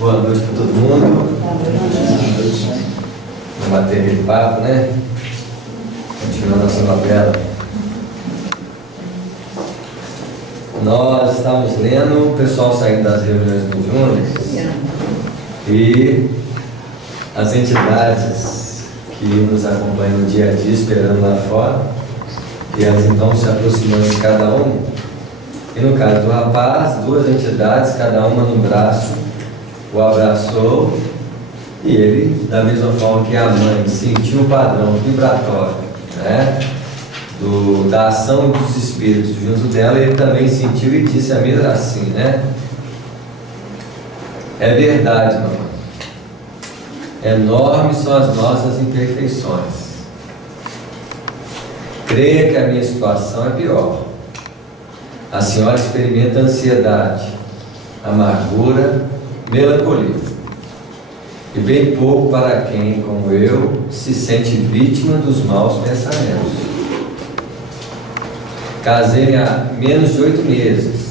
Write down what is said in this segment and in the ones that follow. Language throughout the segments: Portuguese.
Boa noite para todo mundo. Vamos bater aquele papo, né? Continuando a nossa novela. Nós estávamos lendo o pessoal saindo das reuniões mediúnicas e as entidades que nos acompanham no dia a dia, esperando lá fora, e elas então se aproximando de cada um. E no caso do rapaz, duas entidades, cada uma no braço, o abraçou, e ele, da mesma forma que a mãe sentiu o padrão vibratório, né, da ação dos espíritos junto dela, ele também sentiu e disse a mesma assim, né? É verdade, mamãe. Enormes são as nossas imperfeições. Creia que a minha situação é pior. A senhora experimenta ansiedade, amargura, melancolia. E bem pouco para quem, como eu, se sente vítima dos maus pensamentos. Casei há menos de 8 meses.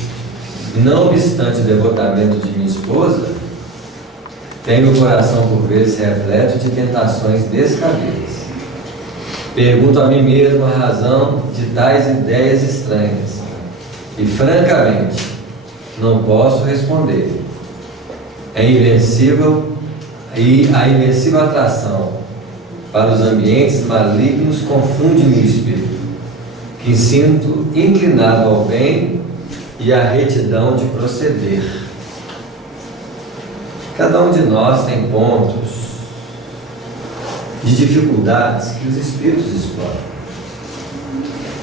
Não obstante o devotamento de minha esposa, tenho o coração por vezes repleto de tentações descabidas. Pergunto a mim mesmo a razão de tais ideias estranhas. E francamente, não posso responder. É invencível, e a invencível atração para os ambientes malignos confunde meu espírito, que sinto inclinado ao bem e à retidão de proceder. Cada um de nós tem pontos de dificuldades que os espíritos exploram,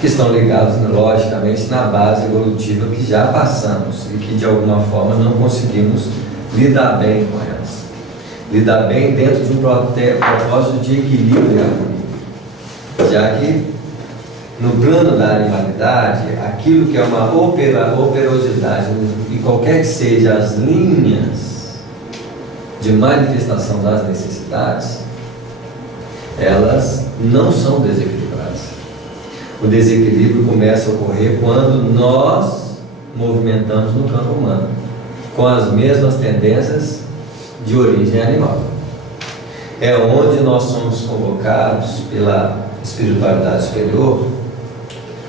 que estão ligados, logicamente, na base evolutiva que já passamos e que, de alguma forma, não conseguimos lidar bem com elas. Lidar bem dentro de um propósito de equilíbrio e harmonia. Já que, no plano da animalidade, aquilo que é uma operosidade, e qualquer que sejam as linhas de manifestação das necessidades, elas não são desequilibradas. O desequilíbrio começa a ocorrer quando nós movimentamos no campo humano, com as mesmas tendências de origem animal. É onde nós somos convocados pela espiritualidade superior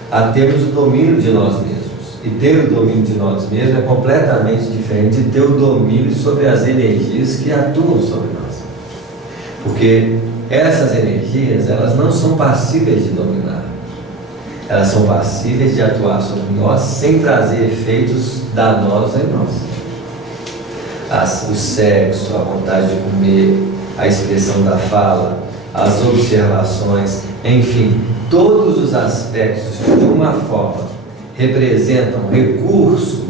a termos o domínio de nós mesmos. E ter o domínio de nós mesmos é completamente diferente de ter o domínio sobre as energias que atuam sobre nós. Porque essas energias, elas não são passíveis de dominar. Elas são passíveis de atuar sobre nós sem trazer efeitos danosos em nós. O sexo, a vontade de comer, a expressão da fala, as observações, enfim, todos os aspectos que de uma forma representam recurso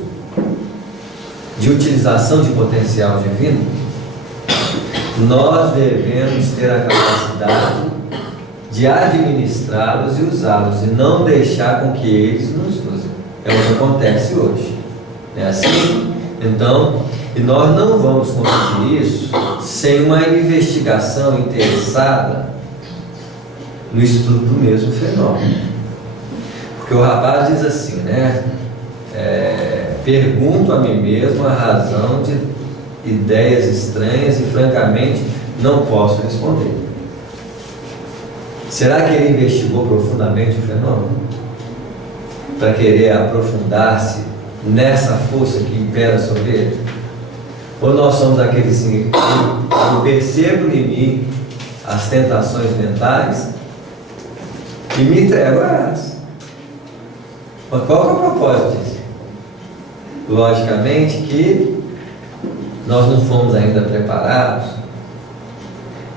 de utilização de potencial divino, nós devemos ter a capacidade de administrá-los e usá-los, e não deixar com que eles nos usem. É o que acontece hoje. É assim? Então, e nós não vamos conseguir isso sem uma investigação interessada no estudo do mesmo fenômeno. Porque o rapaz diz assim, né? Pergunto a mim mesmo a razão de ideias estranhas e francamente não posso responder. Será que ele investigou profundamente o fenômeno? Para querer aprofundar-se nessa força que impera sobre ele? Ou nós somos aqueles assim, eu percebo em mim as tentações mentais e me entrego a elas? Mas qual é o propósito disso? Logicamente que nós não fomos ainda preparados,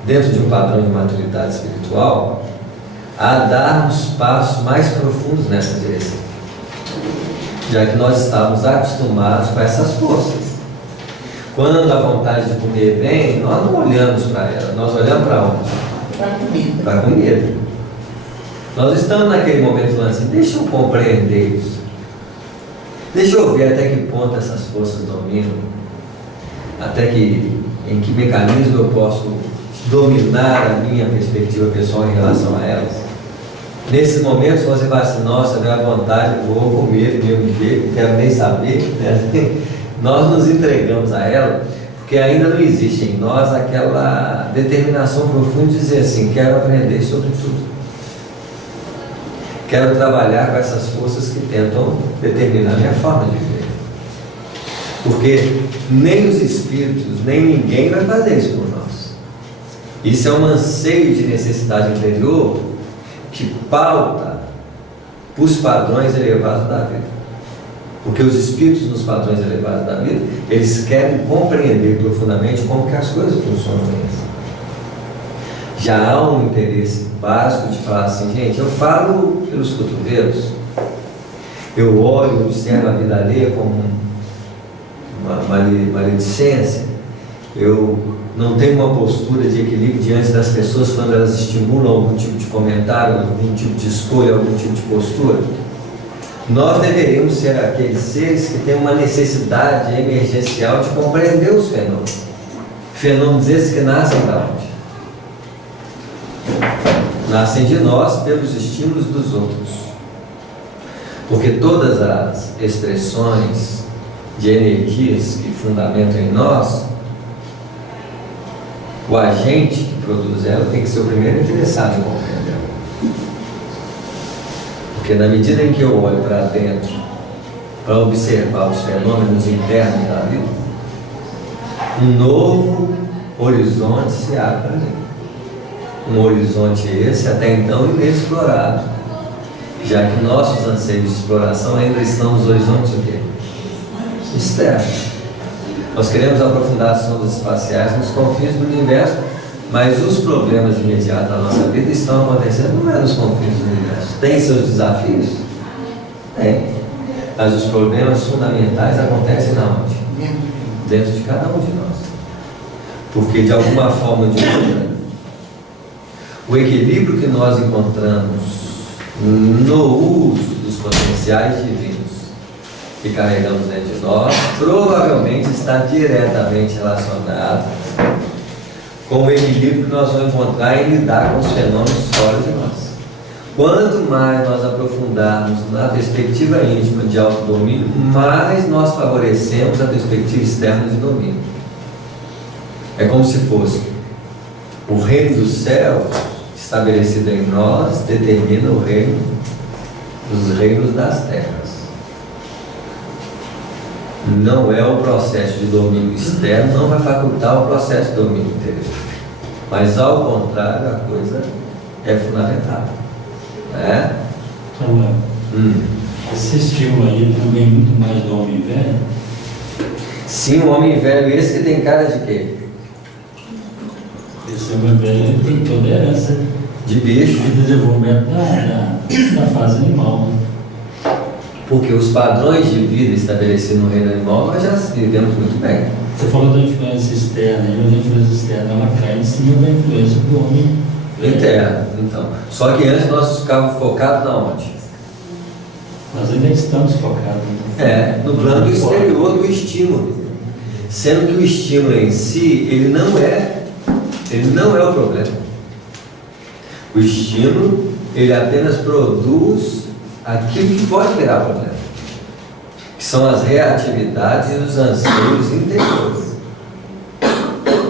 dentro de um padrão de maturidade espiritual, a darmos passos mais profundos nessa direção, já que nós estávamos acostumados com essas forças. Quando a vontade de comer vem, nós não olhamos para ela, nós olhamos para onde? Para a comida. Para a comida. Nós estamos naquele momento falando assim, deixa eu compreender isso. Deixa eu ver até que ponto essas forças dominam, em que mecanismo eu posso dominar a minha perspectiva pessoal em relação a elas. Nesses momentos você vai assim, nossa, minha vontade, vou comer do mesmo jeito, não quero nem saber, né? Nós nos entregamos a ela, Porque ainda não existe em nós aquela determinação profunda de dizer assim: quero aprender sobre tudo. Quero trabalhar com essas forças que tentam determinar a minha forma de viver. Porque nem os espíritos, nem ninguém vai fazer isso por nós. Isso é um anseio de necessidade interior que pauta os padrões elevados da vida. Porque os espíritos nos padrões elevados da vida, eles querem compreender profundamente como que as coisas funcionam mesmo. Já há um interesse básico de falar assim: gente, eu falo pelos cotovelos, eu olho, observo a vida alheia como uma maledicência, eu não tenho uma postura de equilíbrio diante das pessoas quando elas estimulam algum tipo de comentário, algum tipo de escolha, algum tipo de postura. Nós deveríamos ser aqueles seres que têm uma necessidade emergencial de compreender os fenômenos. Fenômenos esses que nascem da onde? Nascem de nós pelos estímulos dos outros. Porque todas as expressões de energias que fundamentam em nós, o agente que produz ela tem que ser o primeiro interessado em compreender. Porque na medida em que eu olho para dentro, para observar os fenômenos internos da vida, um novo horizonte se abre para mim. Um horizonte esse até então inexplorado, já que nossos anseios de exploração ainda estão nos horizontes o quê? Externos. Nós queremos aprofundar as sondas espaciais nos confins do universo, mas os problemas imediatos da nossa vida estão acontecendo não é nos confins do universo. Tem seus desafios? Tem. Mas os problemas fundamentais acontecem na onde? Dentro de cada um de nós. Porque de alguma forma ou de outra, o equilíbrio que nós encontramos no uso dos potenciais divinos que carregamos dentro de nós, provavelmente está diretamente relacionado com o equilíbrio que nós vamos encontrar em lidar com os fenômenos fora de nós. Quanto mais nós aprofundarmos na perspectiva íntima de autodomínio, mais nós favorecemos a perspectiva externa de domínio. É como se fosse o reino dos céus estabelecido em nós determina o reino dos reinos das terras. Não é o processo de domínio externo, não vai facultar o processo de domínio interior. Mas ao contrário, a coisa é fundamental. Né? Esse estímulo aí também é muito mais do homem velho? Sim, o homem velho, esse que tem cara de quê? Esse homem velho ele tem toda a herança de bicho. De desenvolvimento da fase animal. Né? Porque os padrões de vida estabelecidos no reino animal nós já vivemos muito bem. Você falou da influência externa, e a influência externa ela cai em cima da influência do homem interno. Então, só que antes nós ficávamos focados na onde? Nós ainda estamos focados. No plano exterior do estímulo. Sendo que o estímulo em si, ele não é o problema. O estímulo, ele apenas produz aquilo que pode virar problema, que são as reatividades e os anseios interiores.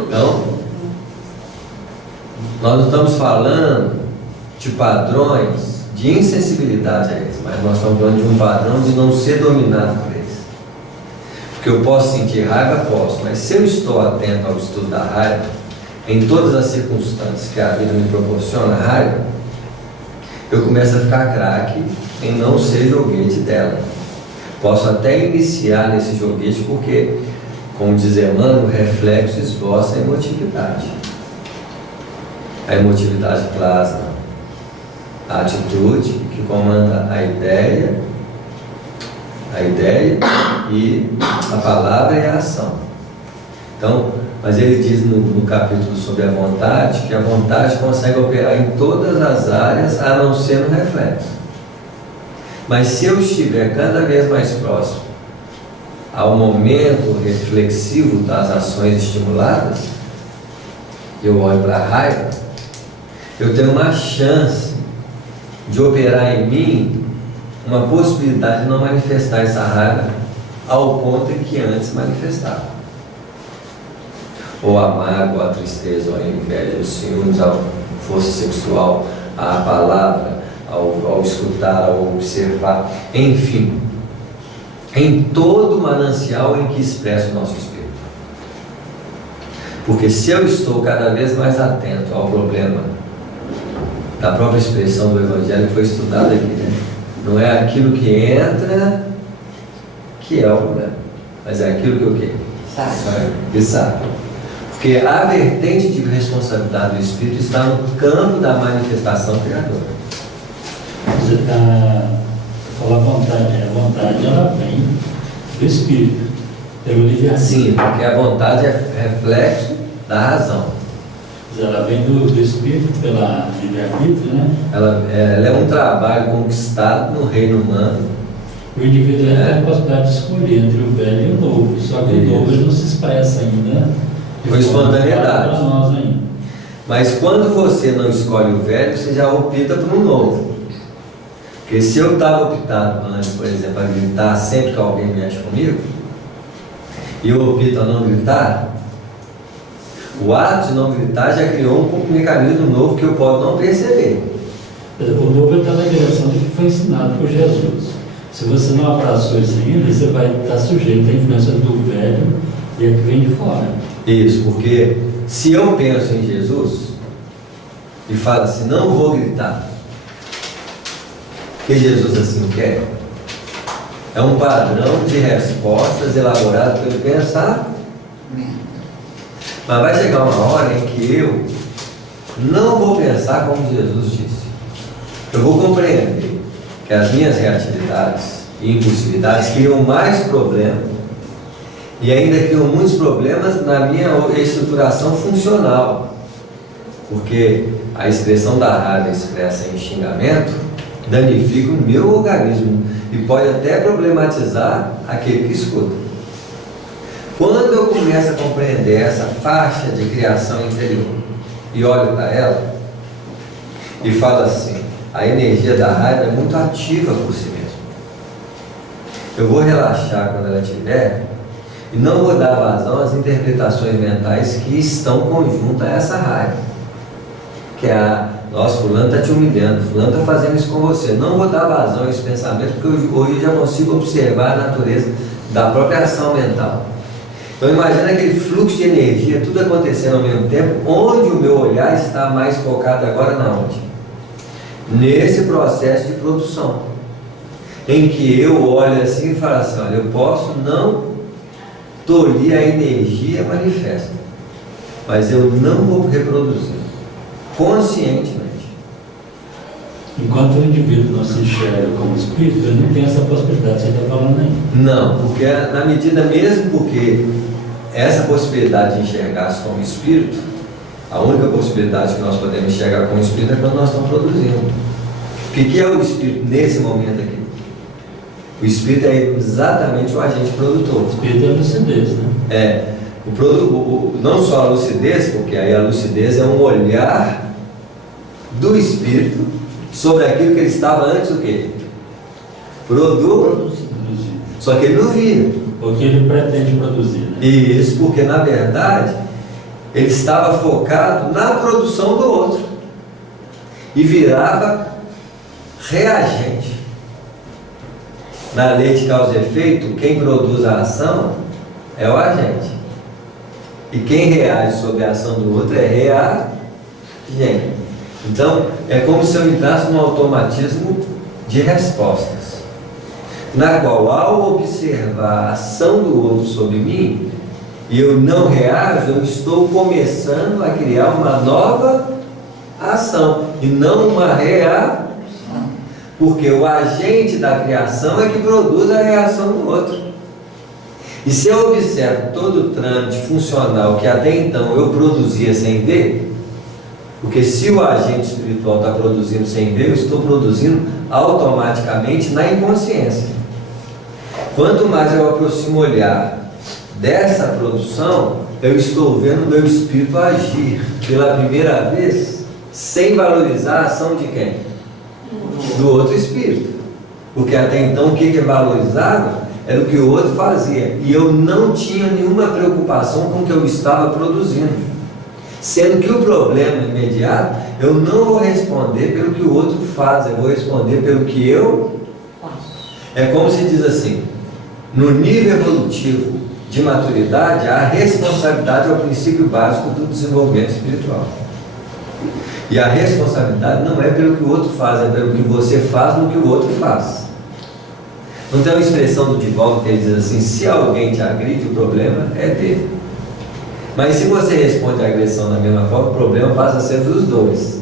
Então, nós não estamos falando de padrões de insensibilidade a eles, mas nós estamos falando de um padrão de não ser dominado por eles. Porque eu posso sentir raiva, posso, mas se eu estou atento ao estudo da raiva, em todas as circunstâncias que a vida me proporciona raiva, eu começo a ficar craque em não ser joguete dela. Posso até iniciar nesse joguete porque, como diz Emmanuel, o reflexo esboça a emotividade. A emotividade plasma a atitude que comanda a ideia e a palavra e a ação. Então, mas ele diz no capítulo sobre a vontade, que a vontade consegue operar em todas as áreas, a não ser no reflexo. Mas se eu estiver cada vez mais próximo ao momento reflexivo das ações estimuladas, eu olho para a raiva, eu tenho uma chance de operar em mim uma possibilidade de não manifestar essa raiva ao ponto em que antes manifestava. ou a mágoa, a tristeza, ou a inveja, os ciúmes, a força sexual, a palavra, ao escutar, ao observar, enfim, em todo o manancial em que expressa o nosso espírito. Porque se eu estou cada vez mais atento ao problema da própria expressão do Evangelho que foi estudado aqui, né? Não é aquilo que entra que é o problema, mas é aquilo que o quê? Sai. Que sai. Porque a vertente de responsabilidade do Espírito está no campo da manifestação criadora. Você está falando a vontade ela vem do Espírito, pelo livre-arbítrio. Sim, porque a vontade é reflexo da razão. Ela vem do Espírito pela livre-arbítrio, né? Ela é um trabalho conquistado no reino humano. O indivíduo tem a possibilidade de escolher entre o velho e o novo, só que o novo ele não se expressa ainda. Foi espontaneidade. Para nós ainda. Mas quando você não escolhe o velho, você já opta por um novo. Porque se eu estava optado antes, por exemplo, a gritar sempre que alguém mexe comigo, e eu opto a não gritar, o ato de não gritar já criou um mecanismo novo que eu posso não perceber. O novo está na direção do que foi ensinado por Jesus. Se você não abraçou isso ainda, você vai estar sujeito à influência do velho e a que vem de fora. Isso, porque se eu penso em Jesus e falo assim, não vou gritar, porque Jesus assim quer, é um padrão de respostas elaborado pelo pensamento. Mas vai chegar uma hora em que eu não vou pensar como Jesus disse. Eu vou compreender que as minhas reatividades e impulsividades criam mais problemas e ainda criam muitos problemas na minha estruturação funcional. Porque a expressão da raiva expressa em xingamento danifica o meu organismo e pode até problematizar aquele que escuta. Quando eu começo a compreender essa faixa de criação interior e olho para ela e falo assim, a energia da raiva é muito ativa por si mesma. Eu vou relaxar quando ela estiver e não vou dar vazão às interpretações mentais que estão conjuntas a essa raiva. Que é nossa, fulano está te humilhando, fulano está fazendo isso com você. Não vou dar vazão a esse pensamento, porque hoje eu já consigo observar a natureza da própria ação mental. Então imagina aquele fluxo de energia, tudo acontecendo ao mesmo tempo, onde o meu olhar está mais focado agora na onde? Nesse processo de produção, em que eu olho assim e falo assim, olha, eu posso não tolir a energia manifesta, mas eu não vou reproduzir, conscientemente. Enquanto o indivíduo não se enxerga como espírito, ele não tem essa possibilidade que você está falando aí. Não, porque na medida mesmo porque essa possibilidade de enxergar-se como espírito, a única possibilidade que nós podemos enxergar como espírito é quando nós estamos produzindo. O que é o espírito nesse momento aqui? O espírito é exatamente o agente produtor. O espírito é a lucidez, né? Não só a lucidez, porque aí a lucidez é um olhar do espírito sobre aquilo que ele estava antes do quê? Produzir. Só que ele não via. Porque ele pretende produzir, né? Isso, porque na verdade ele estava focado na produção do outro e virava reagente. Na lei de causa e efeito, quem produz a ação é o agente. E quem reage sobre a ação do outro é reagente. Então, é como se eu entrasse num automatismo de respostas, na qual, ao observar a ação do outro sobre mim, e eu não reajo, eu estou começando a criar uma nova ação, e não uma reação. Porque o agente da criação é que produz a reação do outro. E se eu observo todo o trâmite funcional que até então eu produzia sem ver, porque se o agente espiritual está produzindo sem ver, eu estou produzindo automaticamente na inconsciência. Quanto mais eu aproximo o olhar dessa produção, eu estou vendo o meu espírito agir pela primeira vez, sem valorizar a ação de quem? Do outro espírito. Porque até então o que é valorizado era o que o outro fazia, e eu não tinha nenhuma preocupação com o que eu estava produzindo, sendo que o problema imediato, eu não vou responder pelo que o outro faz, eu vou responder pelo que eu faço. É como se diz assim, no nível evolutivo de maturidade, a responsabilidade é o princípio básico do desenvolvimento espiritual. E a responsabilidade não é pelo que o outro faz, é pelo que você faz no que o outro faz. Não tem uma expressão do Divaldo que ele diz assim: se alguém te agride, o problema é dele. Mas se você responde a agressão da mesma forma, o problema passa a ser dos dois,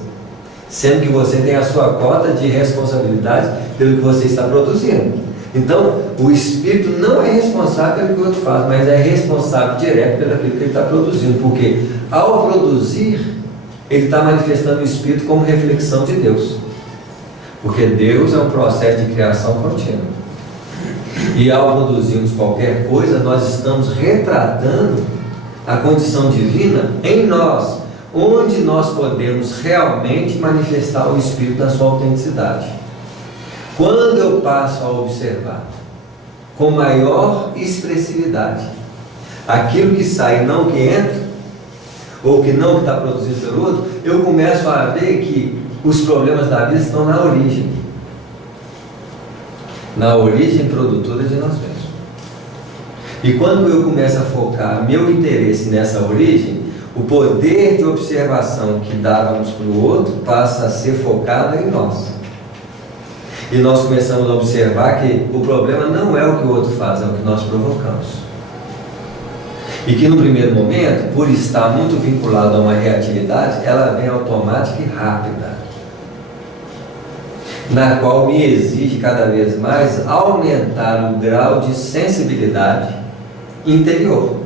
sendo que você tem a sua cota de responsabilidade pelo que você está produzindo. Então, o espírito não é responsável pelo que o outro faz, mas é responsável direto pelo que ele está produzindo, porque ao produzir, ele está manifestando o espírito como reflexão de Deus, porque Deus é um processo de criação contínua, e ao produzirmos qualquer coisa, nós estamos retratando a condição divina em nós, onde nós podemos realmente manifestar o espírito na sua autenticidade. Quando eu passo a observar com maior expressividade aquilo que sai e não que entra, ou que não está produzido pelo outro, eu começo a ver que os problemas da vida estão na origem produtora de nós mesmos. E quando eu começo a focar meu interesse nessa origem, o poder de observação que dávamos para o outro passa a ser focado em nós. E nós começamos a observar que o problema não é o que o outro faz, é o que nós provocamos. E que no primeiro momento, por estar muito vinculado a uma reatividade, ela vem automática e rápida, na qual me exige cada vez mais aumentar o grau de sensibilidade interior.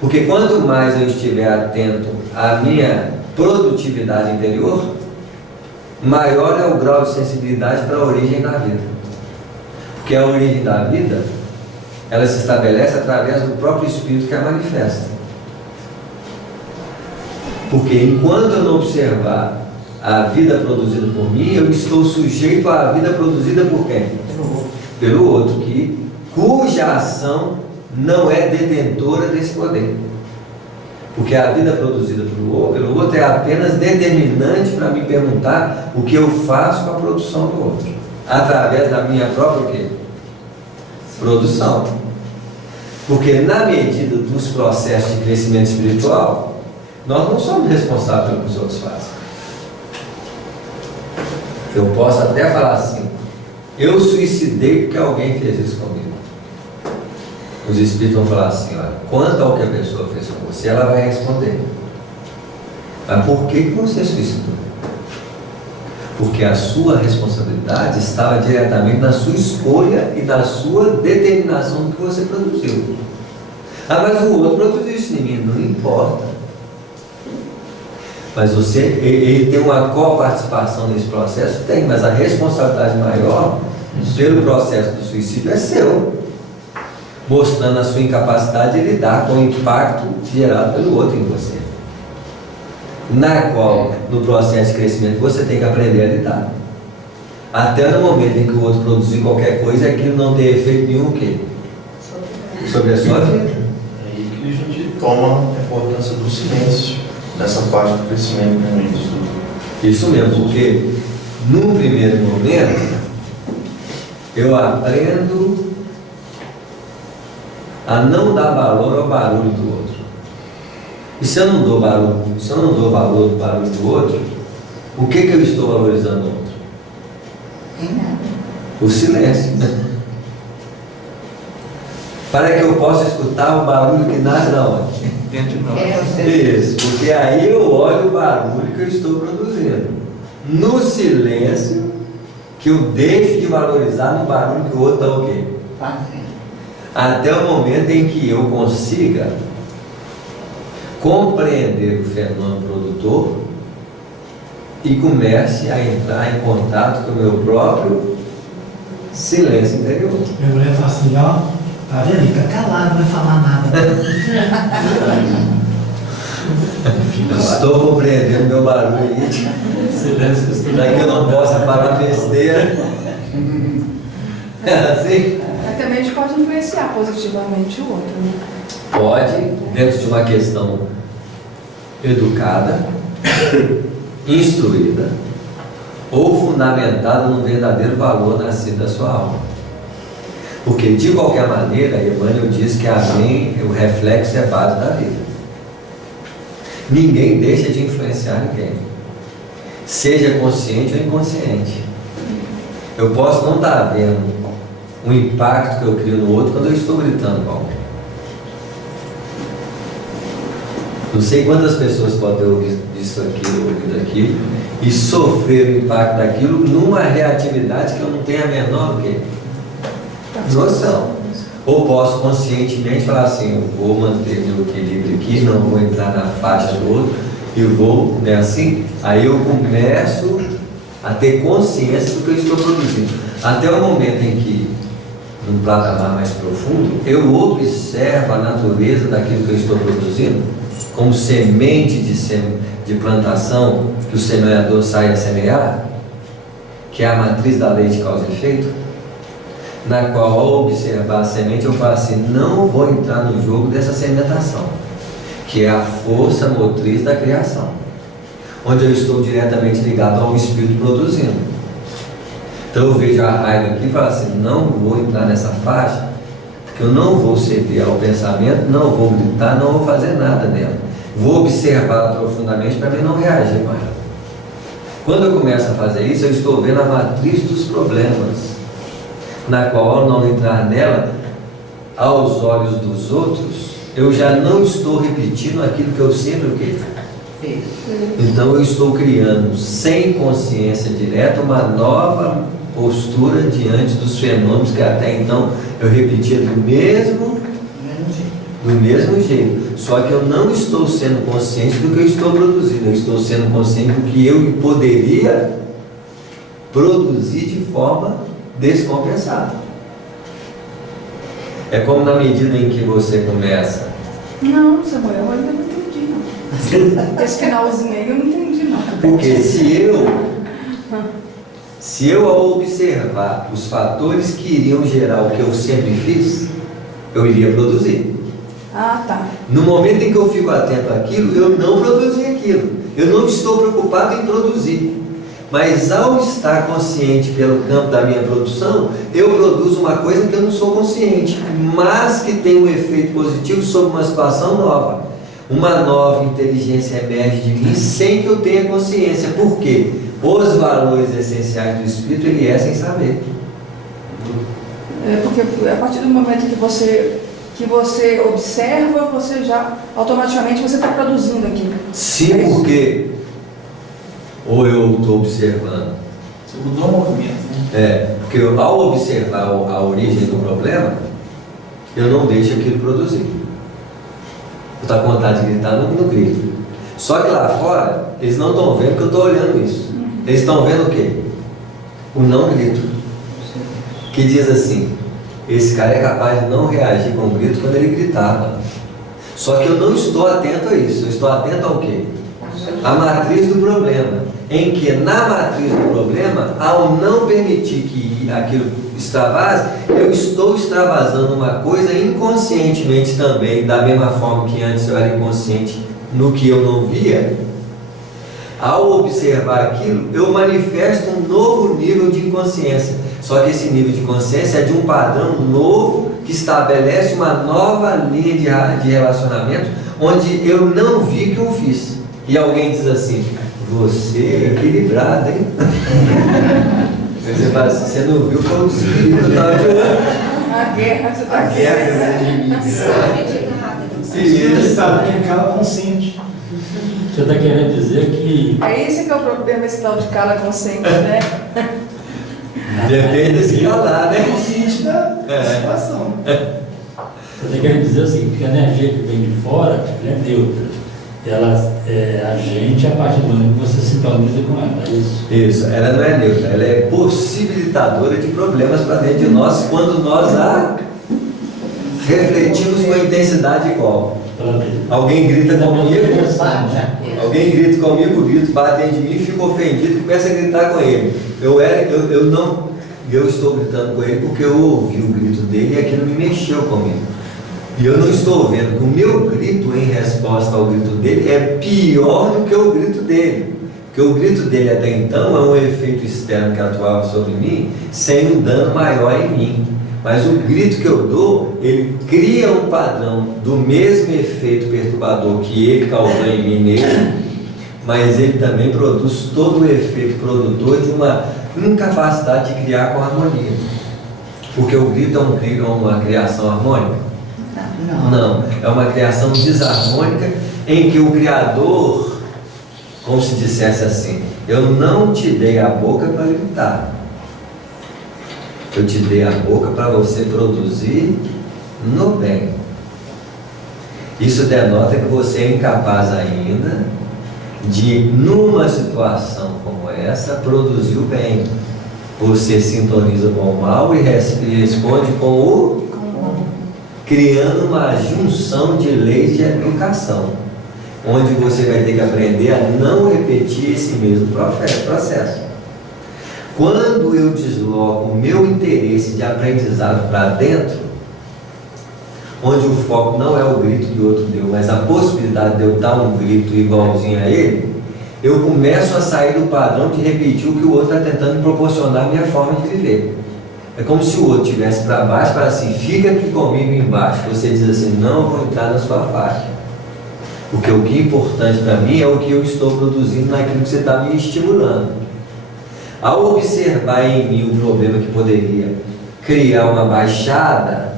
Porque quanto mais eu estiver atento à minha produtividade interior, maior é o grau de sensibilidade para a origem da vida. Porque a origem da vida, ela se estabelece através do próprio Espírito que a manifesta. Porque enquanto eu não observar a vida produzida por mim, eu estou sujeito à vida produzida por quem? Pelo outro, cuja ação não é detentora desse poder. Porque a vida produzida pelo outro é apenas determinante para me perguntar o que eu faço com a produção do outro, através da minha própria o quê? Produção. Porque na medida dos processos de crescimento espiritual, nós não somos responsáveis pelo que os outros fazem. Eu posso até falar assim: eu suicidei porque alguém fez isso comigo. Os espíritos vão falar assim: olha, quanto ao que a pessoa fez com você, ela vai responder. Mas por que você suicidou? Porque a sua responsabilidade estava diretamente na sua escolha e na sua determinação do que você produziu. Ah, mas o outro produziu isso em mim, não importa. Mas ele tem uma coparticipação nesse processo? Tem, mas a responsabilidade maior pelo processo do suicídio é seu, mostrando a sua incapacidade de lidar com o impacto gerado pelo outro em você, na qual, no processo de crescimento, você tem que aprender a lidar, até no momento em que o outro produzir qualquer coisa, aquilo não tem efeito nenhum o quê? Sobre a sua vida. É aí que a gente toma a importância do silêncio nessa parte do crescimento do momento de estudo. Isso mesmo, porque no primeiro momento eu aprendo a não dar valor ao barulho do outro. E se eu não dou valor ao barulho do outro, o que eu estou valorizando no outro? O silêncio. Para que eu possa escutar o barulho que nasce da onde? Dentro de nós. Isso, porque aí eu olho o barulho que eu estou produzindo. No silêncio, que eu deixo de valorizar no barulho que o outro está o quê? Até o momento em que eu consiga compreender o fenômeno produtor e comece a entrar em contato com o meu próprio silêncio interior. Minha mulher fala assim: ó, tá vendo? Fica calado, não vai falar nada. Estou compreendendo meu barulho aí, para que eu não possa falar besteira. É assim? semente pode influenciar positivamente o outro, né? Pode, dentro de uma questão educada, instruída ou fundamentada no verdadeiro valor nascido da sua alma. Porque, de qualquer maneira, Emmanuel diz que a mente, o reflexo é base da vida. Ninguém deixa de influenciar ninguém, seja consciente ou inconsciente. Eu posso não estar vendo o impacto que eu crio no outro quando eu estou gritando com alguém. Não sei quantas pessoas podem ter visto aquilo, ouvido aquilo, e sofrer o impacto daquilo numa reatividade que eu não tenho a menor noção. Ou posso conscientemente falar assim, eu vou manter meu equilíbrio aqui, não vou entrar na faixa do outro, e vou, né, assim, aí eu começo a ter consciência do que eu estou produzindo. Até o momento em que, num patamar mais profundo, eu observo a natureza daquilo que eu estou produzindo, como semente de plantação que o semeador sai a semear, que é a matriz da lei de causa e efeito, na qual, ao observar a semente, eu falo assim, não vou entrar no jogo dessa sementação, que é a força motriz da criação, onde eu estou diretamente ligado ao espírito produzindo. Então eu vejo a raiva aqui e falo assim, não vou entrar nessa faixa, porque eu não vou ceder ao pensamento, não vou gritar, não vou fazer nada nela. Vou observá-la profundamente para mim não reagir com ela. Quando eu começo a fazer isso, eu estou vendo a matriz dos problemas, na qual, ao não entrar nela, aos olhos dos outros, eu já não estou repetindo aquilo que eu sempre fiz. Então eu estou criando, sem consciência direta, uma nova postura diante dos fenômenos que até então eu repetia do mesmo jeito. Só que eu não estou sendo consciente do que eu estou produzindo, eu estou sendo consciente do que eu poderia produzir de forma descompensada. É como na medida em que você começa. Não, Samuel, eu ainda não entendi, não. Esse finalzinho aí eu não entendi, não. Porque se eu ao observar os fatores que iriam gerar o que eu sempre fiz, eu iria produzir. Ah, tá. No momento em que eu fico atento àquilo, eu não produzi aquilo. Eu não estou preocupado em produzir. Mas ao estar consciente pelo campo da minha produção, eu produzo uma coisa que eu não sou consciente, mas que tem um efeito positivo sobre uma situação nova. Uma nova inteligência emerge de mim sem que eu tenha consciência. Por quê? Os valores essenciais do Espírito, ele é sem saber. É porque a partir do momento que você observa, você já, automaticamente, você está produzindo aquilo. Sim, porque ou eu estou observando. Você mudou o movimento, né? Porque ao observar a origem do problema, eu não deixo aquilo produzir. Eu estou com vontade de gritar, não grito. Só que lá fora, eles não estão vendo que eu estou olhando isso. Eles estão vendo o quê? O não grito. Que diz assim, esse cara é capaz de não reagir com o grito quando ele gritava. Só que eu não estou atento a isso. Eu estou atento ao quê? A matriz do problema. Em que na matriz do problema, ao não permitir que aquilo extravase, eu estou extravasando uma coisa inconscientemente também, da mesma forma que antes eu era inconsciente no que eu não via. Ao observar aquilo, eu manifesto um novo nível de inconsciência. Só que esse nível de consciência é de um padrão novo que estabelece uma nova linha de relacionamento onde eu não vi que eu fiz. E alguém diz assim, você é equilibrado, hein? Você fala assim, você não viu, foi o desequilíbrio, eu estava de olho. A guerra, você está A guerra, Ele está em cala consciente. Você está querendo dizer que É esse que é o problema, esse tal de cala consciente, né? Depende de se calar, né? Consciente da situação. você está querendo dizer assim, que a energia que vem de fora ela é neutra. Ela é agente a partir do momento que você sintoniza com ela, é isso? Isso, ela não é neutra, ela é possibilitadora de problemas para dentro de nós quando nós a refletimos com a intensidade igual. Alguém grita comigo, alguém grita comigo, grito, bate dentro de mim, fico ofendido e começo a gritar com ele. Eu e eu estou gritando com ele porque eu ouvi o grito dele e aquilo me mexeu comigo. E eu não estou vendo que o meu grito em resposta ao grito dele é pior do que o grito dele. Porque o grito dele até então é um efeito externo que atuava sobre mim, sem um dano maior em mim. Mas o grito que eu dou, ele cria um padrão do mesmo efeito perturbador que ele causou em mim nele, mas ele também produz todo o efeito produtor de uma incapacidade de criar com harmonia. Porque o grito é uma criação harmônica? Não, é uma criação desarmônica em que o Criador, como se dissesse assim, eu não te dei a boca para gritar, eu te dei a boca para você produzir no bem. Isso denota que você é incapaz ainda de, numa situação como essa, produzir o bem. Você sintoniza com o mal e responde com o criando uma junção de leis de educação, onde você vai ter que aprender a não repetir esse mesmo processo. Quando eu desloco o meu interesse de aprendizado para dentro, onde o foco não é o grito que o outro deu, mas a possibilidade de eu dar um grito igualzinho a ele, eu começo a sair do padrão de repetir o que o outro está tentando me proporcionar a minha forma de viver. É como se o outro estivesse para baixo, para assim, fica aqui comigo embaixo. Você diz assim, não vou entrar na sua faixa. Porque o que é importante para mim é o que eu estou produzindo naquilo que você está me estimulando. Ao observar em mim um problema que poderia criar uma baixada,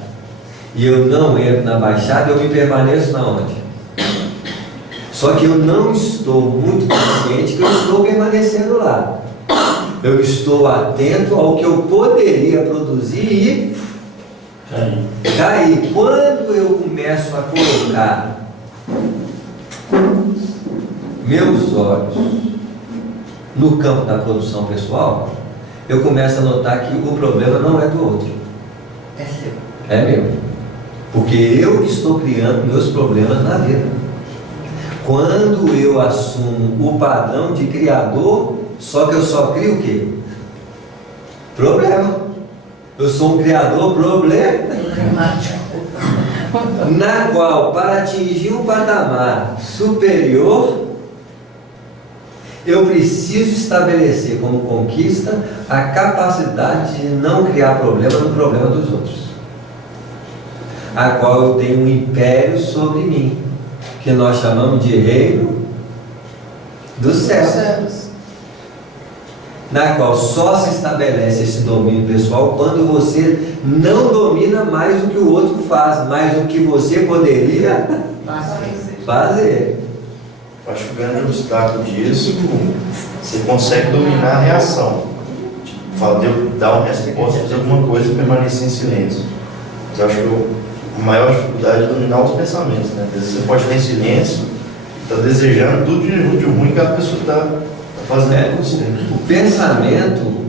e eu não entro na baixada, eu me permaneço na onde? Só que eu não estou muito consciente que eu estou permanecendo lá. Eu estou atento ao que eu poderia produzir e cair. Quando eu começo a colocar meus olhos no campo da produção pessoal, eu começo a notar que o problema não é do outro. É seu. É meu. Porque eu estou criando meus problemas na vida. Quando eu assumo o padrão de criador, só que eu só crio o quê? Problema. Eu sou um criador problemático. Na qual, para atingir um patamar superior, eu preciso estabelecer como conquista a capacidade de não criar problema no problema dos outros, a qual eu tenho um império sobre mim, que nós chamamos de reino dos céus, na qual só se estabelece esse domínio pessoal quando você não domina mais o que o outro faz, mais o que você poderia fazer. Eu acho que o grande obstáculo disso, você consegue dominar a reação. Tipo, dar uma resposta, fazer alguma coisa e permanecer em silêncio. Mas eu acho que a maior dificuldade é dominar os pensamentos, né? Às vezes você pode estar em silêncio, está desejando tudo de ruim que a pessoa está fazendo com você. O pensamento,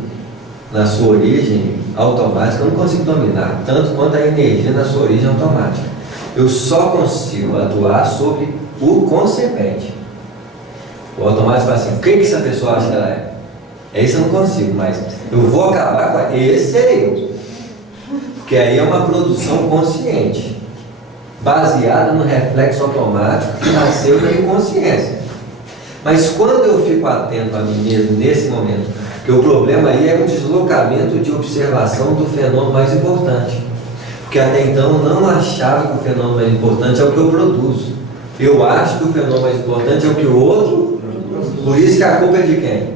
na sua origem automática, eu não consigo dominar, tanto quanto a energia na sua origem automática. Eu só consigo atuar sobre o concebente. O automático fala assim, o que essa pessoa acha que ela é? Esse eu não consigo, mas eu vou acabar com ela. Esse é eu. Porque aí é uma produção consciente, baseada no reflexo automático que nasceu da inconsciência. Mas quando eu fico atento a mim mesmo nesse momento, porque o problema aí é um deslocamento de observação do fenômeno mais importante. Porque até então eu não achava que o fenômeno mais importante é o que eu produzo. Eu acho que o fenômeno mais importante é o que o outro produz. Por isso que a culpa é de quem?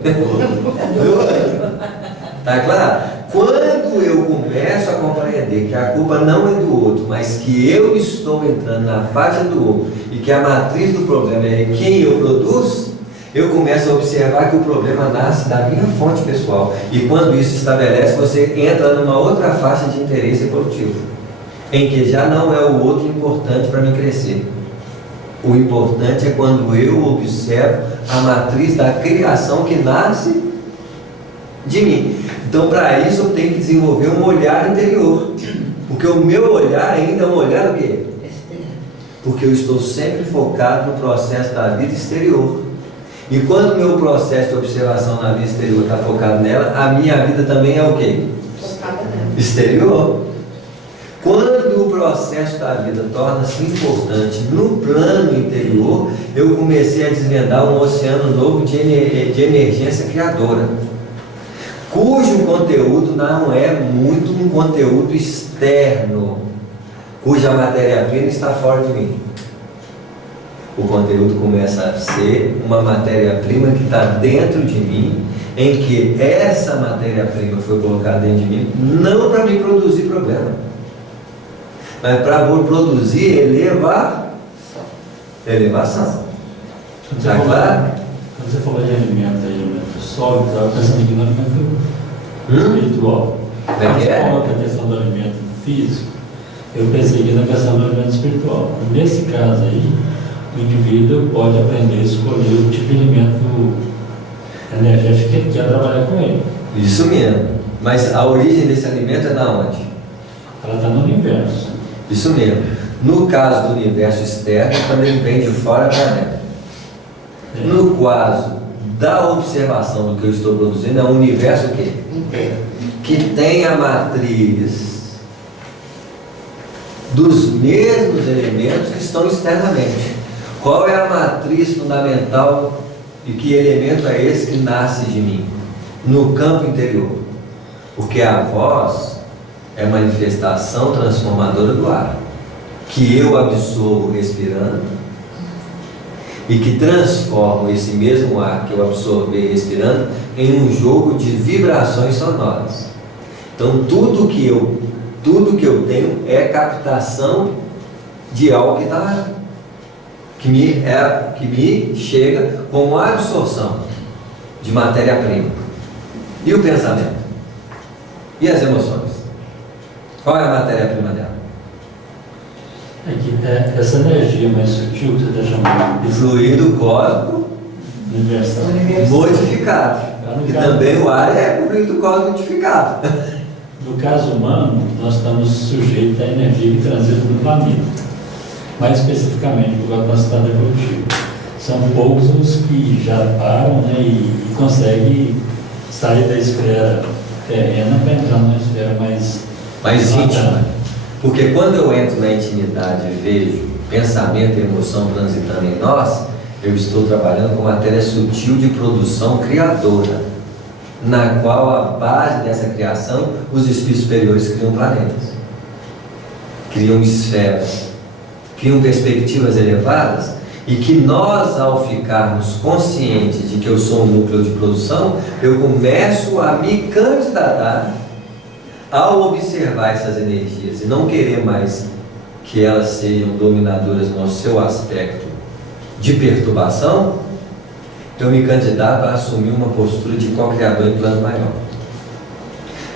Tá claro? Quando eu começo a compreender que a culpa não é do outro, mas que eu estou entrando na faixa do outro e que a matriz do problema é quem eu produzo, eu começo a observar que o problema nasce da minha fonte pessoal. E quando isso estabelece, você entra numa outra faixa de interesse evolutivo, em que já não é o outro importante para mim crescer. O importante é quando eu observo a matriz da criação que nasce de mim. Então, para isso, eu tenho que desenvolver um olhar interior. Porque o meu olhar ainda é um olhar o quê? Porque eu estou sempre focado no processo da vida exterior. E quando o meu processo de observação na vida exterior está focado nela, a minha vida também é o quê? exterior. Quando o processo da vida torna-se importante no plano interior, eu comecei a desvendar um oceano novo de emergência criadora, cujo conteúdo não é muito um conteúdo externo, cuja matéria-prima está fora de mim. O conteúdo começa a ser uma matéria-prima que está dentro de mim, em que essa matéria-prima foi colocada dentro de mim, não para me produzir problema, mas para produzir elevação. Está claro? Quando você falou de alimento sólido, eu estava pensando aqui no alimento espiritual. É que é? Quando você falou a questão do alimento físico, eu pensei aqui na questão do alimento espiritual. Nesse caso aí, o indivíduo pode aprender a escolher o tipo de alimento energético que ele quer trabalhar com ele. Isso mesmo. Mas a origem desse alimento é da onde? Ela está no universo. Isso mesmo. No caso do universo externo, também vem de fora para dentro. No caso da observação do que eu estou produzindo, é um universo o quê? Que tem a matriz dos mesmos elementos que estão externamente. Qual é a matriz fundamental e que elemento é esse que nasce de mim? No campo interior. Porque a voz é manifestação transformadora do ar, que eu absorvo respirando e que transformo esse mesmo ar que eu absorvi respirando em um jogo de vibrações sonoras. Então tudo que eu tenho é captação de algo que me chega como absorção de matéria-prima. E o pensamento? E as emoções? Qual é a matéria-prima dela? Essa energia mais sutil que você está chamando de Fluido cósmico universal. modificado. E também o ar é fluido cósmico modificado. No caso humano, nós estamos sujeitos à energia que transita no planeta. Mais especificamente, por causa do nosso estado evolutivo. São poucos os que já param, né, e conseguem sair da esfera terrena para entrar numa esfera mais íntima. Porque quando eu entro na intimidade e vejo pensamento e emoção transitando em nós, eu estou trabalhando com matéria sutil de produção criadora, na qual a base dessa criação, os espíritos superiores criam planetas, criam esferas, criam perspectivas elevadas, e que nós, ao ficarmos conscientes de que eu sou um núcleo de produção, eu começo a me candidatar ao observar essas energias e não querer mais que elas sejam dominadoras no seu aspecto de perturbação, eu me candidato a assumir uma postura de co-criador em plano maior,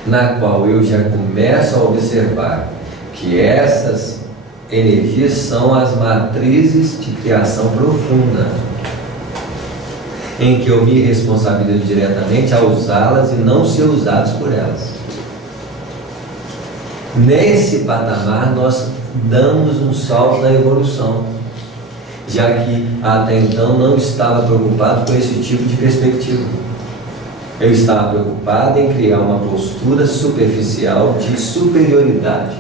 na qual eu já começo a observar que essas energias são as matrizes de criação profunda, em que eu me responsabilizo diretamente a usá-las e não ser usados por elas. Nesse patamar nós damos um salto na evolução, já que até então não estava preocupado com esse tipo de perspectiva. Eu estava preocupado em criar uma postura superficial de superioridade,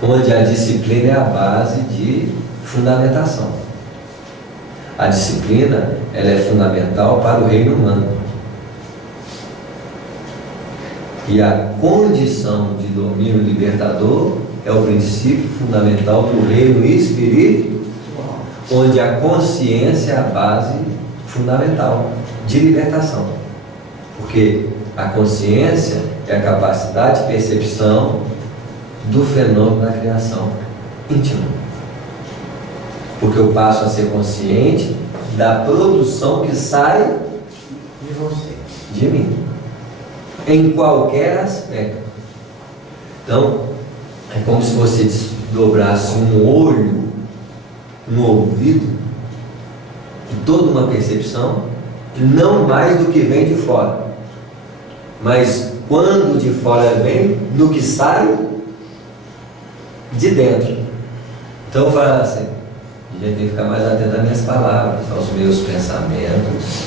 onde a disciplina é a base de fundamentação. A disciplina, ela é fundamental para o reino humano. E a condição de domínio libertador é o princípio fundamental do reino espiritual, onde a consciência é a base fundamental de libertação. Porque a consciência é a capacidade de percepção do fenômeno da criação íntima. Porque eu passo a ser consciente da produção que sai de mim, em qualquer aspecto. Então, é como se você desdobrasse um olho, um ouvido, de toda uma percepção, não mais do que vem de fora, mas quando de fora vem, do que sai de dentro. Então, fala assim, a gente tem que ficar mais atento às minhas palavras, aos meus pensamentos,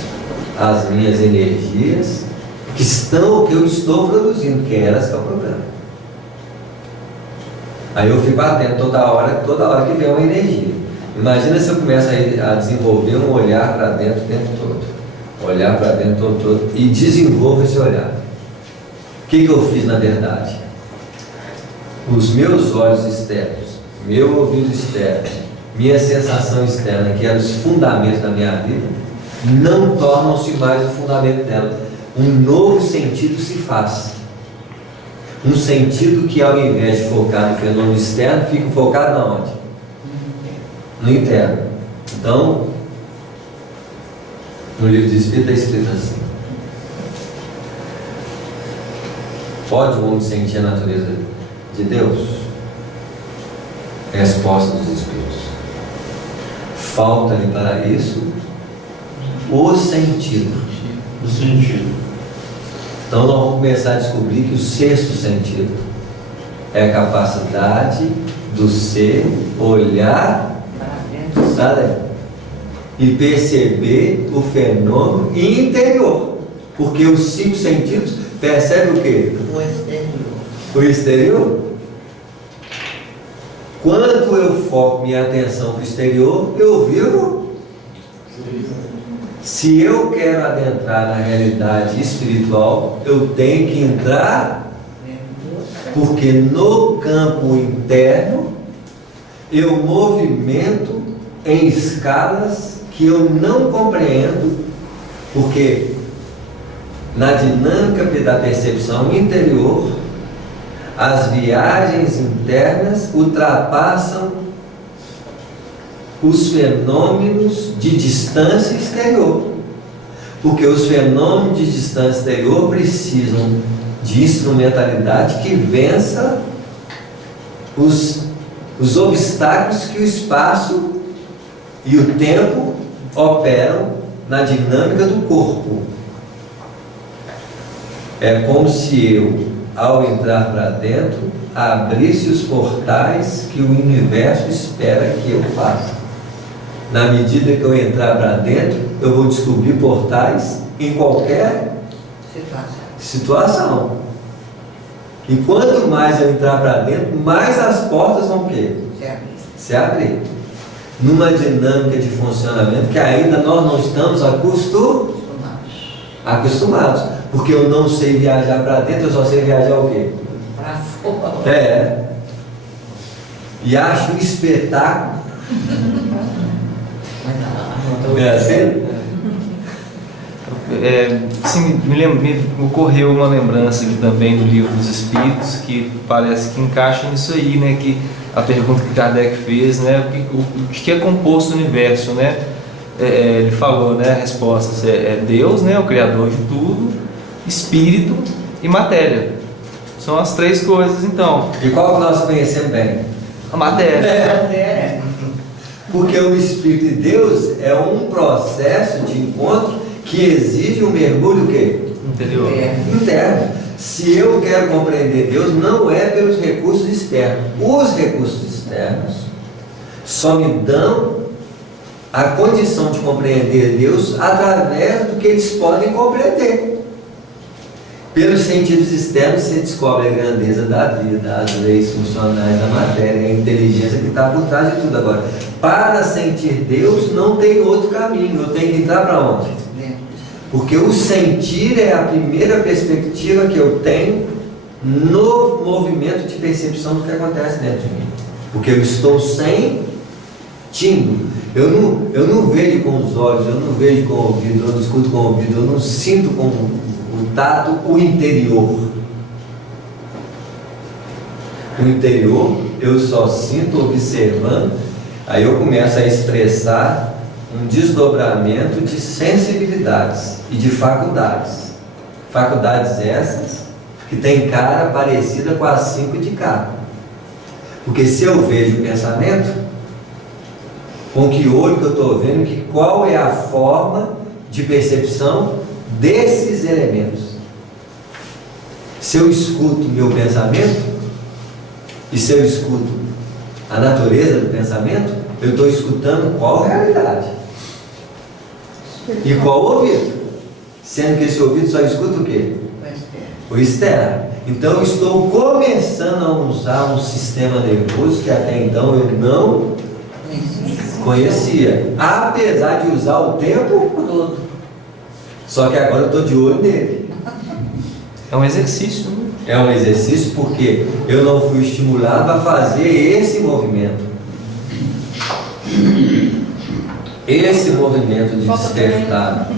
às minhas energias, que eu estou produzindo, que elas que é o problema. Aí eu fico atento toda hora que vem uma energia. Imagina se eu começo a desenvolver um olhar para dentro o tempo todo. Olhar para dentro o tempo todo e desenvolvo esse olhar. O que eu fiz na verdade? Os meus olhos externos, meu ouvido externo, minha sensação externa, que eram os fundamentos da minha vida, não tornam-se mais o fundamento dela. Um novo sentido se faz. Um sentido que, ao invés de focar no fenômeno externo, fica focado aonde? No interno. Então, no livro de Espírito está escrito assim: pode o homem sentir a natureza de Deus? Resposta dos Espíritos: falta-lhe para isso o sentido. O sentido. Então nós vamos começar a descobrir que o sexto sentido é a capacidade do ser olhar para dentro e perceber o fenômeno interior. Porque os 5 sentidos percebem o quê? O exterior. O exterior. Quando eu foco minha atenção para o exterior, eu vivo. Se eu quero adentrar na realidade espiritual, eu tenho que entrar, porque no campo interno eu movimento em escalas que eu não compreendo, porque na dinâmica da percepção interior, as viagens internas ultrapassam os fenômenos de distância exterior, porque os fenômenos de distância exterior precisam de instrumentalidade que vença os obstáculos que o espaço e o tempo operam na dinâmica do corpo. É como se eu, ao entrar para dentro, abrisse os portais que o universo espera que eu faça. Na medida que eu entrar para dentro, eu vou descobrir portais em qualquer situação. E quanto mais eu entrar para dentro, mais as portas vão se abrir. Numa dinâmica de funcionamento que ainda nós não estamos acostumados. Porque eu não sei viajar para dentro, eu só sei viajar o quê? Para fora. E acho um espetáculo. É assim? Sim, me ocorreu uma lembrança aqui também do Livro dos Espíritos, que parece que encaixa nisso aí, né? Que a pergunta que Kardec fez, né? O que é composto o universo, né? Ele falou, né? A resposta é Deus, né? O Criador de tudo, Espírito e matéria. São as 3 coisas, então. E qual que nós conhecemos bem? A matéria. Porque o Espírito de Deus é um processo de encontro que exige um mergulho o quê? Interior. Interno. Se eu quero compreender Deus, não é pelos recursos externos. Os recursos externos só me dão a condição de compreender Deus através do que eles podem compreender. Pelos sentidos externos você descobre a grandeza da vida, as leis funcionais da matéria, a inteligência que está por trás de tudo. Agora, para sentir Deus não tem outro caminho, eu tenho que entrar para onde? Porque o sentir é a primeira perspectiva que eu tenho no movimento de percepção do que acontece dentro de mim. Porque eu estou sentindo. Eu não vejo com os olhos, eu não vejo com o ouvido, eu não escuto com o ouvido, eu não sinto com o tato o interior. O interior eu só sinto observando, aí eu começo a expressar um desdobramento de sensibilidades e de faculdades. Faculdades essas que tem cara parecida com as 5 de cá. Porque se eu vejo o pensamento, com que olho que eu estou vendo, qual é a forma de percepção desses elementos. Se eu escuto o meu pensamento, e se eu escuto a natureza do pensamento, eu estou escutando qual realidade e qual ouvido, sendo que esse ouvido só escuta o quê? o externo. Então eu estou começando a usar um sistema nervoso que até então eu não conhecia, apesar de usar o tempo todo. Só que agora eu estou de olho nele. É um exercício, né? É um exercício porque eu não fui estimulado a fazer esse movimento. Esse movimento de despertar.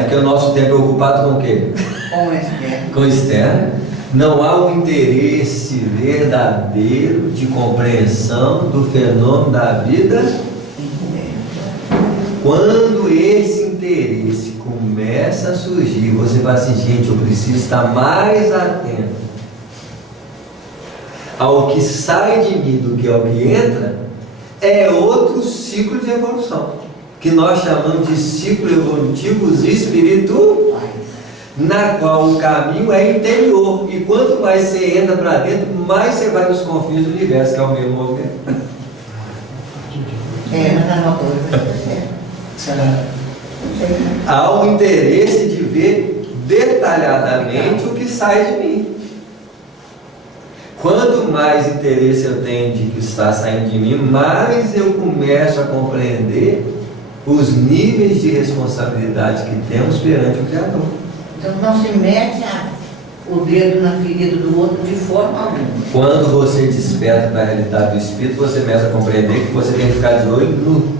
Porque o nosso tempo é ocupado com o quê? Com externo. Com externo. Não há um interesse verdadeiro de compreensão do fenômeno da vida. Quando esse interesse começa a surgir, você vai assim, gente, eu preciso estar mais atento ao que sai de mim do que ao que entra, é outro ciclo de evolução, que nós chamamos de ciclo evolutivos espirituais, na qual o caminho é interior, e quanto mais você entra para dentro, mais você vai nos confins do universo, que é o mesmo movimento. Mas a motor Há um interesse de ver detalhadamente o que sai de mim. Quanto mais interesse eu tenho de que está saindo de mim, mais eu começo a compreender os níveis de responsabilidade que temos perante o Criador. Então não se mete o dedo na ferida do outro de forma alguma. Quando você desperta para a realidade do Espírito, você começa a compreender que você tem que ficar de olho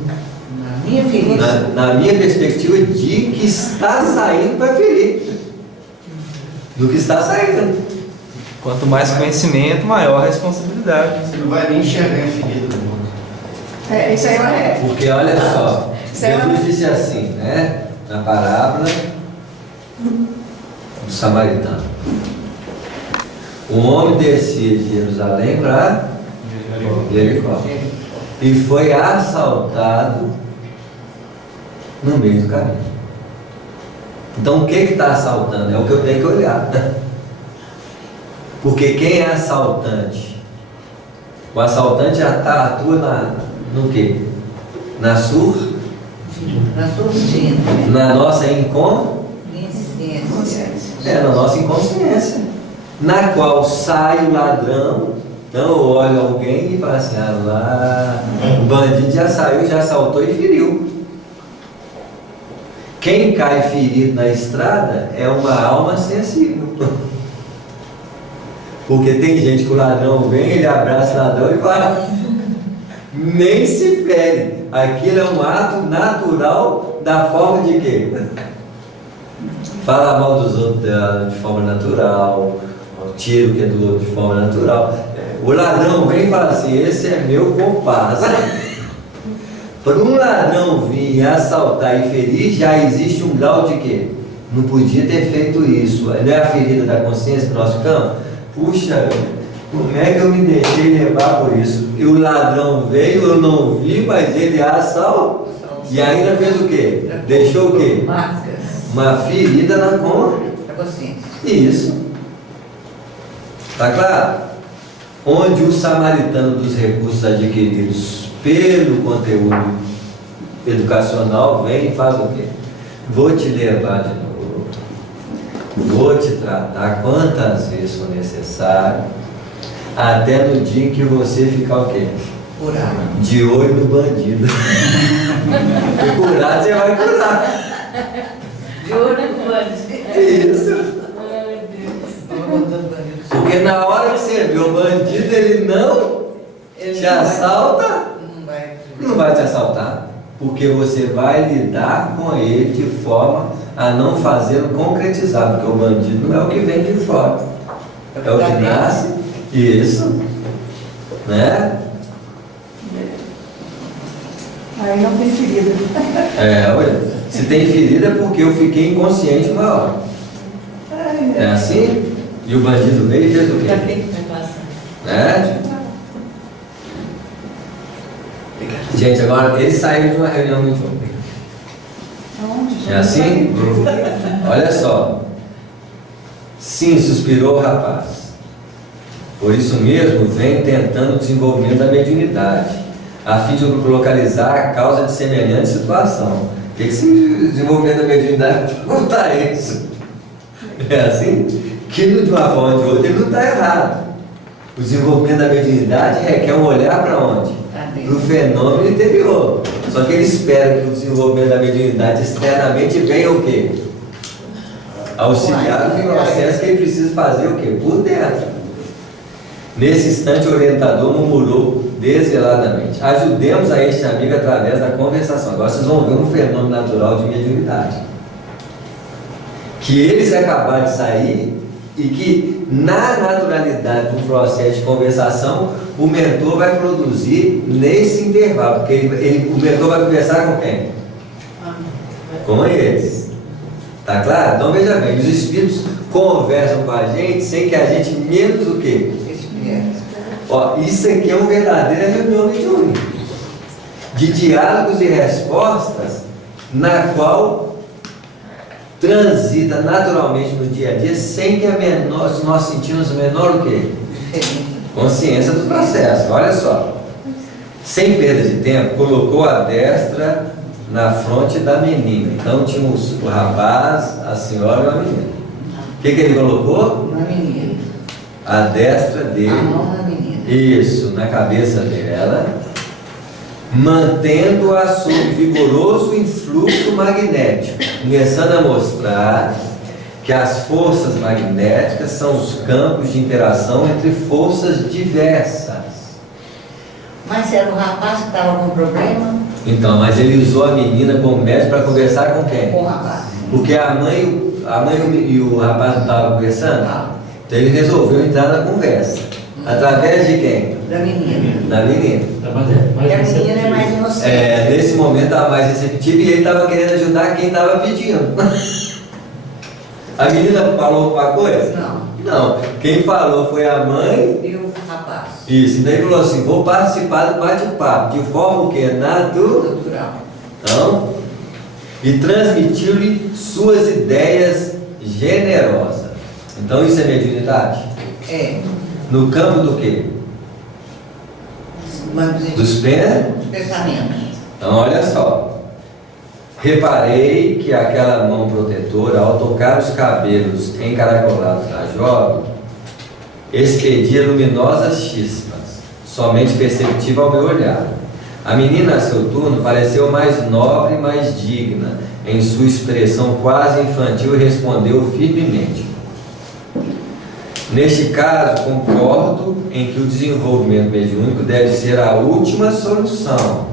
Minha ferida. na minha perspectiva de que está saindo para ferir. Do que está saindo. Quanto mais conhecimento, maior a responsabilidade. Você não vai nem enxergar a ferida do outro. Isso aí é. Porque olha só, Jesus disse assim, né? Na parábola do samaritano. O homem descia de Jerusalém para Jericó. E foi assaltado no meio do caminho. Então o que está assaltando? É o que eu tenho que olhar. Porque quem é assaltante? O assaltante já atua no quê? Na surdina. Na nossa na nossa inconsciência. Na qual sai o ladrão. Então eu olho alguém e falo assim, lá, o bandido já saiu, já assaltou e feriu. Quem cai ferido na estrada é uma alma sensível. Porque tem gente que o ladrão vem, ele abraça o ladrão e vai. Nem se fere. Aquilo é um ato natural da forma de quê? Falar mal dos outros de forma natural, tira o que é do outro de forma natural. O ladrão vem e fala assim, esse é meu comparsa. Para um ladrão vir assaltar e ferir, já existe um grau de quê? Não podia ter feito isso. Não é a ferida da consciência do nosso campo? Puxa, como é que eu me deixei levar por isso? E o ladrão veio, eu não vi, mas ele assaltou. E ainda fez o quê? Deixou o quê? Uma ferida na consciência. Isso. Tá claro? Onde o samaritano dos recursos adquiridos pelo conteúdo educacional vem e faz o quê? Vou te levar de novo, vou te tratar quantas vezes for necessário, até no dia em que você ficar o quê? Curado. De olho no bandido. E curado você vai curar. De olho no bandido. Isso. Porque na hora que você vê o bandido, ele não te assalta, não vai te assaltar, porque você vai lidar com ele de forma a não fazê-lo concretizar, porque o bandido não é o que vem de fora, é o que nasce, isso, né? Aí não tem ferida. Olha, se tem ferida é porque eu fiquei inconsciente uma hora. É assim? E o bandido veio e fez o quê? Né? Gente, agora ele saiu de uma reunião muito ontem. É assim? Olha só. Sim, suspirou o rapaz. Por isso mesmo, vem tentando o desenvolvimento da mediunidade, a fim de localizar a causa de semelhante situação. O que esse desenvolvimento da mediunidade conta isso? É assim? que de uma forma ou de outra ele não está errado. O desenvolvimento da mediunidade requer um olhar para onde? Para o fenômeno interior. Só que ele espera que o desenvolvimento da mediunidade externamente venha o quê? Auxiliar no processo que ele precisa fazer o quê? Por dentro. Nesse instante, o orientador murmurou desveladamente: ajudemos a este amigo através da conversação. Agora vocês vão ver um fenômeno natural de mediunidade. Que eles acabaram de sair e que, na naturalidade do processo de conversação, o mentor vai produzir nesse intervalo. Porque o mentor vai conversar com quem? Com eles. Tá claro? Então veja bem, os espíritos conversam com a gente sem que a gente menos o quê? Ó, isso aqui é uma verdadeira reunião mediúnica, de diálogos e respostas, na qual transita naturalmente no dia a dia, sem que nós sentimos menor o quê? Consciência do processo. Olha só, sem perda de tempo, colocou a destra na fronte da menina. Então tinha o rapaz, a senhora e a menina. O que ele colocou? Uma menina. A destra dele. A mão da menina. Isso, na cabeça dela, mantendo-a sob vigoroso influxo magnético, começando a mostrar que as forças magnéticas são os campos de interação entre forças diversas. Mas era o rapaz que estava com problema? Então, mas ele usou a menina como médico para conversar com quem? Com o rapaz. Porque a mãe e o rapaz não estavam conversando? Não. Então ele resolveu entrar na conversa. Através de quem? Da menina. Da menina. E a menina é mais inocente. Nesse momento estava mais receptivo e ele estava querendo ajudar quem estava pedindo. A menina falou alguma coisa? Não. Não. Quem falou foi a mãe E o rapaz. Isso, então ele falou assim: vou participar do bate-papo, de forma o quê? Natural. Então, e transmitiu-lhe suas ideias generosas. Então isso é mediunidade? É. No campo do quê? Dos pensamentos. Então olha só. Reparei que aquela mão protetora, ao tocar os cabelos encaracolados da jovem, expedia luminosas chispas, somente perceptível ao meu olhar. A menina, a seu turno, pareceu mais nobre e mais digna. Em sua expressão quase infantil, respondeu firmemente: neste caso, concordo em que o desenvolvimento mediúnico deve ser a última solução,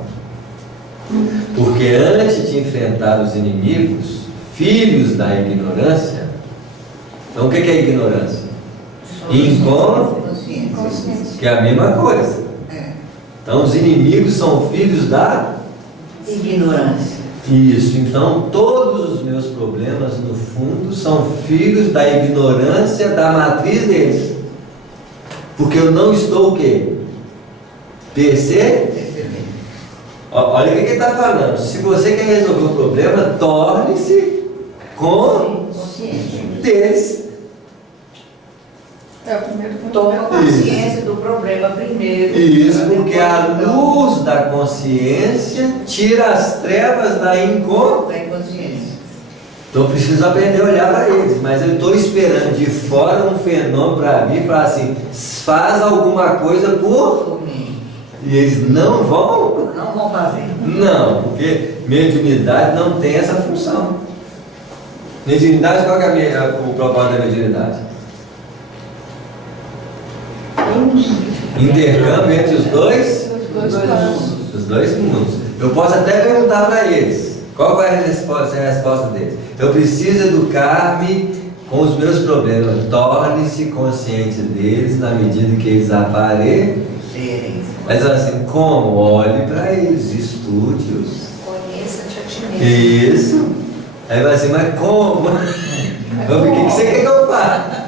porque antes de enfrentar os inimigos, filhos da ignorância. Então o que é ignorância? Inconsciência, que é a mesma coisa. Então os inimigos são filhos da ignorância. Isso, então todos os meus problemas no fundo são filhos da ignorância da matriz deles. Porque eu não estou o quê? Olha o que ele está falando. Se você quer resolver o problema, torne-se consciente deles. É o primeiro ponto. Toma consciência do problema primeiro. Isso, porque a luz da consciência tira as trevas da inconsciência. Então eu preciso aprender a olhar para eles, mas eu estou esperando de fora um fenômeno para mim, para assim, faz alguma coisa por mim. E eles não vão fazer. Não, porque mediunidade não tem essa função. Mediunidade, qual que é o propósito da mediunidade? Intercâmbio entre os dois mundos. Eu posso até perguntar para eles: qual é a resposta deles? Eu preciso educar-me com os meus problemas. Torne-se consciente deles na medida que eles aparecerem. Mas assim, como? Olhe para eles, estude-os. Conheça-te a ti mesmo. Isso. Aí vai assim, mas como? O que você quer que eu faça?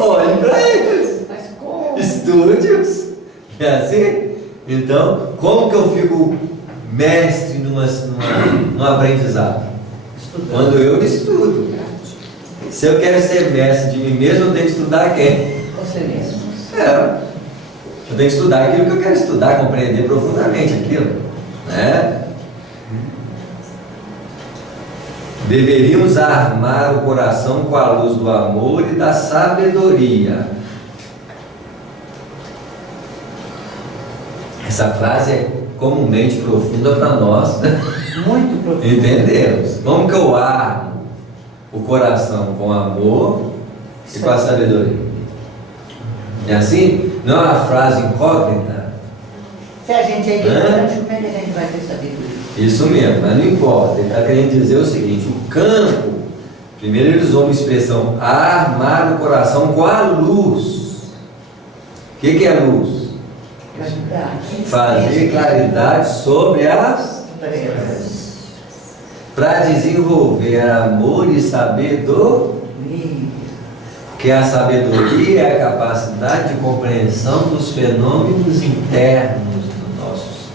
Olhe para eles. Estude-os. É assim? Então, como que eu fico mestre num aprendizado? Quando eu estudo. Se eu quero ser mestre de mim mesmo, eu tenho que estudar quem? Você mesmo. Eu tenho que estudar aquilo que eu quero estudar, compreender profundamente aquilo, né? Deveríamos armar o coração com a luz do amor e da sabedoria. Essa frase é comumente profunda para nós. Muito profundo. Entendemos? Como que eu armo o coração com amor e com a sabedoria? É assim? Não é uma frase incógnita? Se a gente é ignorante, como é que a gente vai ter sabedoria? Isso mesmo, mas não importa. Ele está querendo dizer o seguinte: o campo, primeiro ele usou uma expressão, armar o coração com a luz. O que é luz? Claridade. Fazer claridade sobre as Trevas. para desenvolver amor e sabedoria. Que a sabedoria é a capacidade de compreensão dos fenômenos internos do nosso ser,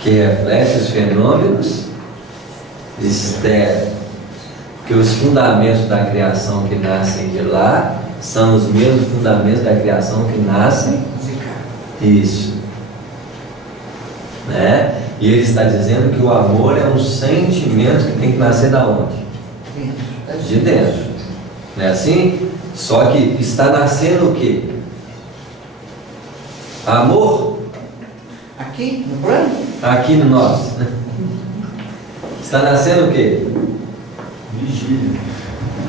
que reflete os fenômenos externos, que os fundamentos da criação que nascem de lá são os mesmos fundamentos da criação que nascem isso, né? E ele está dizendo que o amor é um sentimento que tem que nascer da onde? De dentro, não é assim? Só que está nascendo o quê? Amor? Aqui, no plano? Aqui em nós. Está nascendo o quê? Vigília.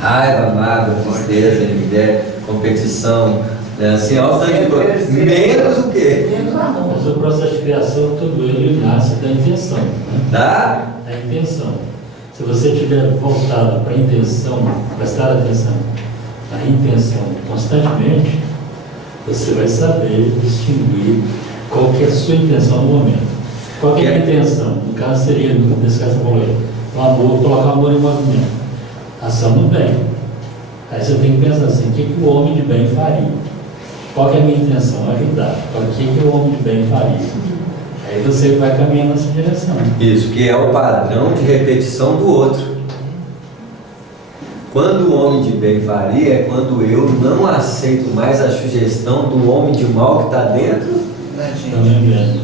Raiva, mágoa, tristeza, inveja, competição, né? Assim, ó, tanto de coisa. Menos o quê? Menos amor. Mas o processo de criação, tudo ele nasce da intenção, né? Tá? Da intenção. Se você tiver voltado para a intenção, prestar atenção na intenção constantemente, você vai saber distinguir qual que é a sua intenção no momento. Qual que é a intenção? No caso seria, nesse caso eu falei, o amor, colocar o amor em movimento. Ação no bem. Aí você tem que pensar assim, o que o homem de bem faria? Qual que é a minha intenção? Ajudar. O que o homem de bem faria? Aí você vai caminhando nessa direção. Isso, que é o padrão de repetição do outro. Quando o homem de bem faria, é quando eu não aceito mais a sugestão do homem de mal que está dentro. Também mesmo.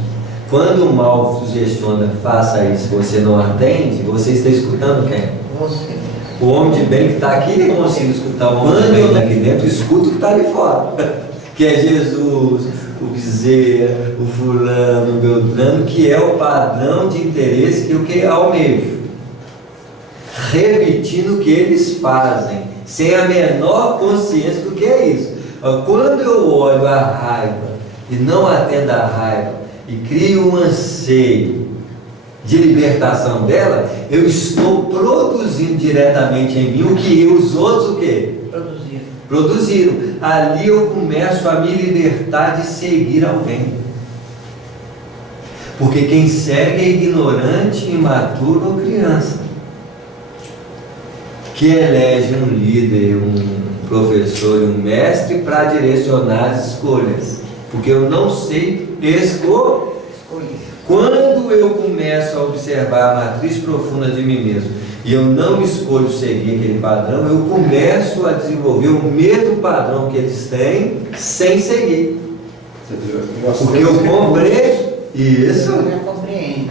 Quando o mal sugestiona, faça isso, você não atende, você está escutando quem? Você. O homem de bem que está aqui, eu consigo escutar o homem de bem que está aqui dentro, escuta o que está ali fora. Que é Jesus, o Bezerra, o fulano, o Beltrano, que é o padrão de interesse que eu que almejo. Repetindo o que eles fazem, sem a menor consciência do que é isso. Quando eu olho a raiva e não atendo a raiva e crio um anseio de libertação dela, eu estou produzindo diretamente em mim o que os outros o quê? Produziram. Ali eu começo a me libertar de seguir alguém. Porque quem segue é ignorante, imaturo ou criança. Que elege um líder, um professor e um mestre para direcionar as escolhas. Porque eu não sei escolher. Quando eu começo a observar a matriz profunda de mim mesmo e eu não escolho seguir aquele padrão, eu começo a desenvolver o mesmo padrão que eles têm sem seguir. Porque eu compreendo isso.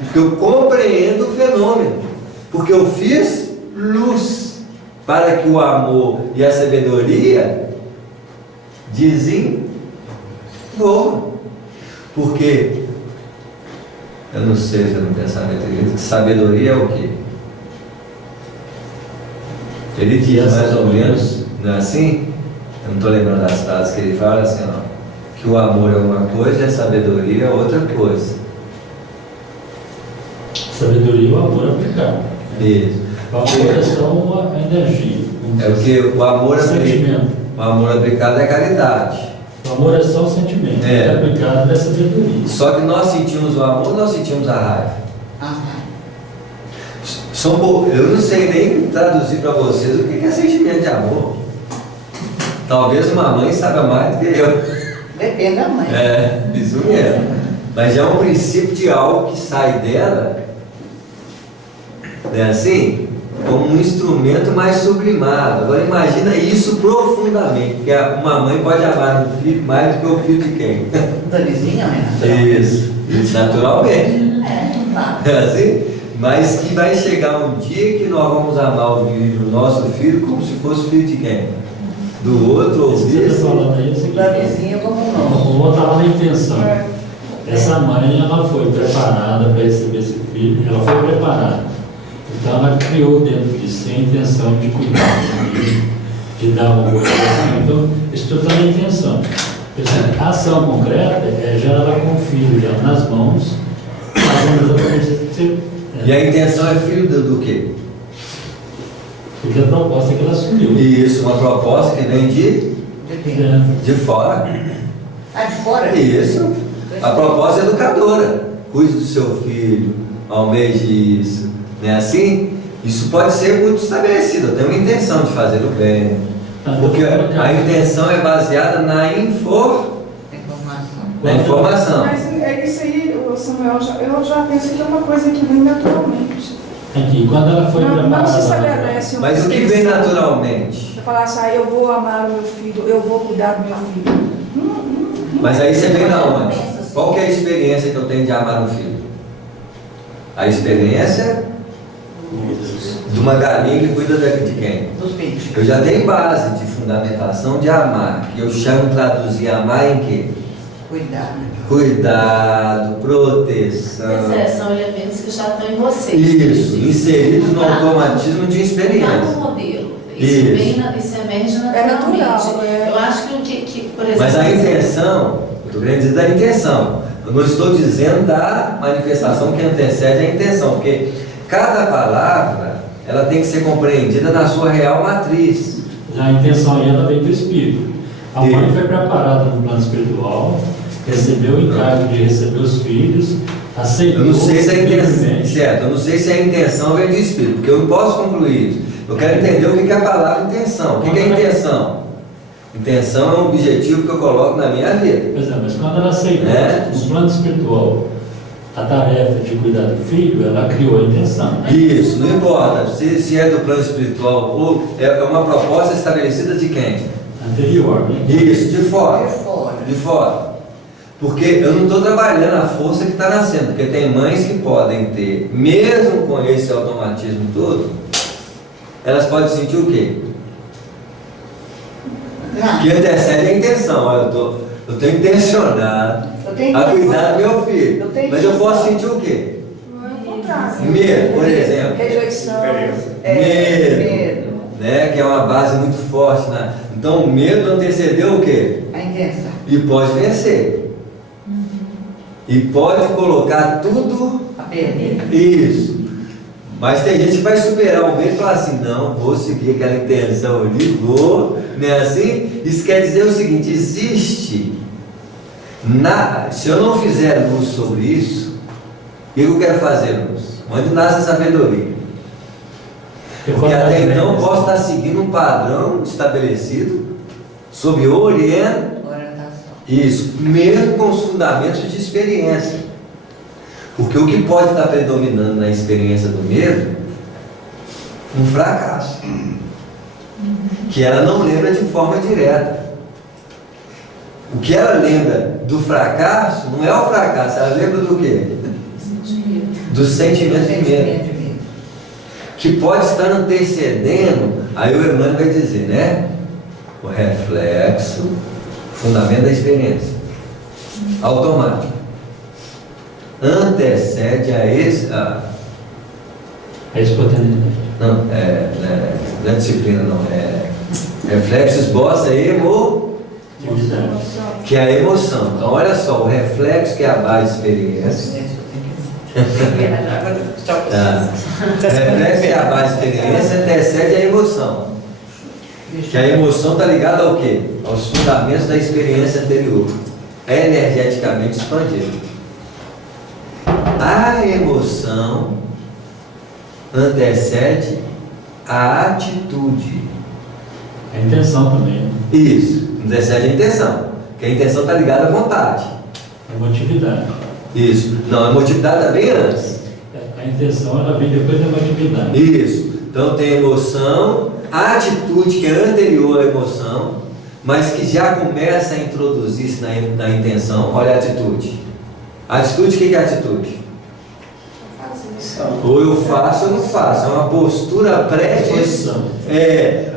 Porque eu compreendo o fenômeno. Porque eu fiz luz para que o amor e a sabedoria desenvolvam. Porque eu não sei se eu não pensamento aqui, sabedoria é o quê? Ele diz mais ou menos, não é assim? Eu não estou lembrando das frases que ele fala assim, ó, que o amor é uma coisa e a sabedoria é outra coisa. Sabedoria e o amor aplicado. Isso. O amor é só uma energia. É porque o amor sentimento. O amor aplicado é caridade. O amor é só um sentimento. É aplicado é sabedoria. Só que nós sentimos o amor, nós sentimos a raiva. Eu não sei nem traduzir para vocês o que é sentimento de amor. Talvez uma mãe saiba mais do que eu. Depende da mãe. É, isso mesmo. Mas é um princípio de algo que sai dela, né, assim, como um instrumento mais sublimado. Agora imagina isso profundamente, porque uma mãe pode amar um filho mais do que o filho de quem? Da vizinha, né? Isso naturalmente. É assim? Mas que vai chegar um dia que nós vamos amar o nosso filho como se fosse filho de quem? Do outro ou Isso que você vice? está falando aí é o Da seguinte, vizinha como nós. vamos voltar lá na intenção. É. Essa mãe, ela foi preparada para receber esse filho, ela foi preparada. Então ela criou dentro de si a intenção de cuidar do filho, de dar uma boa educação. Então, isso tudo está na intenção. A ação concreta é já ela com o filho já nas mãos, fazendo exatamente isso que você... E a intenção é filho do quê? Porque a proposta que ela assumiu. Isso, uma proposta que vem Depende. de fora. Ah, de fora? Isso. A proposta é educadora. Cuide do seu filho, almeje isso. Não é assim? Isso pode ser muito estabelecido. Eu tenho uma intenção de fazer o bem. Porque a intenção é baseada na Informação. informação. Mas é isso aí, Samuel, eu já penso que é uma coisa que vem naturalmente. Aqui, quando ela foi Não preparada... se estabelece uma Mas o que vem intenção. naturalmente? Você falar assim, eu vou amar o meu filho, eu vou cuidar do meu filho. Mas aí você vem da onde? Qual que é a experiência que eu tenho de amar um filho? A experiência de uma galinha que cuida de quem? Dos peixes. Eu já tenho base de fundamentação de amar, que eu chamo de traduzir amar em quê? Cuidado. Cuidado, proteção. São elementos que já estão em você. Isso, inseridos no automatismo de Não experiência. está no modelo. Isso. Isso emerge É naturalmente. natural, é. Eu acho que o que, por exemplo... Mas a intenção, eu estou querendo dizer da intenção. Eu não estou dizendo da manifestação que antecede a intenção, porque cada palavra ela tem que ser compreendida na sua real matriz. A intenção aí, ela veio do Espírito. A mãe Isso. foi preparada no plano espiritual, recebeu o encargo de receber os filhos, aceitou... Eu não sei se a intenção, livremente. certo, eu não sei se a intenção vem do Espírito, porque eu não posso concluir isso. Eu quero entender o que é a palavra intenção. O que é intenção? Intenção é um objetivo que eu coloco na minha vida. Pois é, mas quando ela aceitou É. no plano espiritual a tarefa de cuidar do filho, ela criou a intenção. Isso, não importa se é do plano espiritual ou é uma proposta estabelecida de quem? Anterior, né? Isso, de fora. De fora. De fora. Porque eu não estou trabalhando a força que está nascendo, porque tem mães que podem ter, mesmo com esse automatismo todo, elas podem sentir o quê? Não. Que antecede a intenção. Olha, eu estou intencionado Eu tenho a intenção. cuidar do meu filho. Eu tenho Mas eu intenção. posso sentir o quê? Ao contrário. Medo, por exemplo. Rejeição. Medo. Né? Que é uma base muito forte. Então o medo antecedeu o quê? A intenção. E pode vencer. E pode colocar tudo A perder. isso. Mas tem gente que vai superar o medo e falar assim, não, vou seguir aquela intenção ali, vou, não é assim? Isso quer dizer o seguinte, existe, se eu não fizer luz sobre isso, o que eu quero fazer luz? Onde nasce a sabedoria? Porque até então eu posso estar seguindo um padrão estabelecido, sob orientação. Isso, mesmo com os fundamentos de experiência. Porque o que pode estar predominando na experiência do medo? Um fracasso. Que ela não lembra de forma direta. O que ela lembra do fracasso não é o fracasso, ela lembra do quê? Do sentimento de medo. Que pode estar antecedendo, aí o Emmanuel vai dizer, né? O reflexo, fundamento da experiência. Automático. Antecede a esse. A espontaneidade. Não, não é disciplina, não. É reflexo esboça que é a emoção. Então, olha só, o reflexo que é a base de experiência. O reflexo que é a base de experiência antecede a emoção. Que a emoção está ligada ao quê? Aos fundamentos da experiência anterior. É energeticamente expandido. A emoção antecede a atitude. A intenção também, né? Isso, antecede a intenção. Porque a intenção está ligada à vontade. A emotividade. Isso. Não, a emotividade está bem antes. A intenção, ela vem depois da emotividade. Isso. Então tem a emoção, a atitude que é anterior à emoção, mas que já começa a introduzir-se na intenção. Olha a atitude. A atitude, o que é a atitude? Ou eu faço ou não faço. É uma postura Disposição.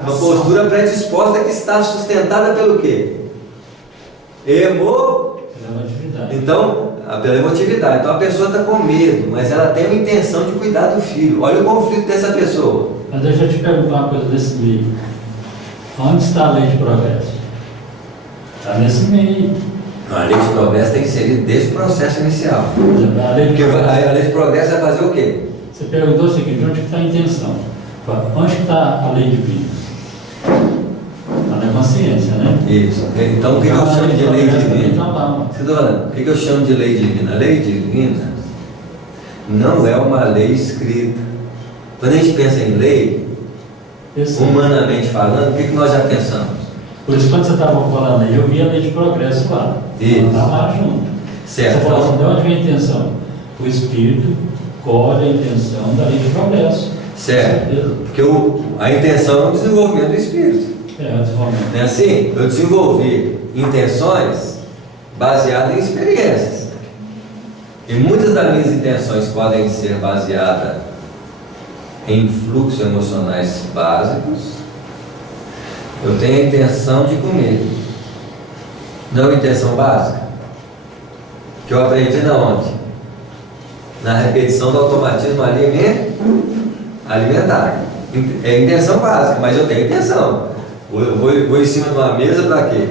uma postura predisposta que está sustentada pelo quê? Atividade. Então, pela emotividade. Então a pessoa está com medo, mas ela tem a intenção de cuidar do filho. Olha o conflito dessa pessoa. Mas deixa eu te perguntar uma coisa desse livro. Onde está a lei de progresso? Está nesse meio. A lei de progresso tem que ser desde o processo inicial. A lei de Porque progresso, a lei de progresso vai fazer o quê? você perguntou o seguinte, onde está a intenção? Onde está a lei divina? Está na consciência, né? Isso. Então o que eu chamo de lei divina? Então tá. Você está falando, o que eu chamo de lei divina? A lei divina não é uma lei escrita. Quando a gente pensa em lei, humanamente falando, o que nós já pensamos? Por isso, quando você estava falando aí, eu vi a lei de progresso lá. Isso. Está lá junto. Certo. Você falou assim, de onde vem a intenção? O Espírito colhe a intenção da lei de progresso. Certo. Com certeza. Porque a intenção é o desenvolvimento do espírito. É, desenvolvimento. Não é assim? Eu desenvolvi intenções baseadas em experiências. E muitas das minhas intenções podem ser baseadas em fluxos emocionais básicos. Eu tenho a intenção de comer. Não é uma intenção básica? Que eu aprendi na onde? Na repetição do automatismo alimentar. É intenção básica, mas eu tenho intenção. Eu vou em cima de uma mesa para quê?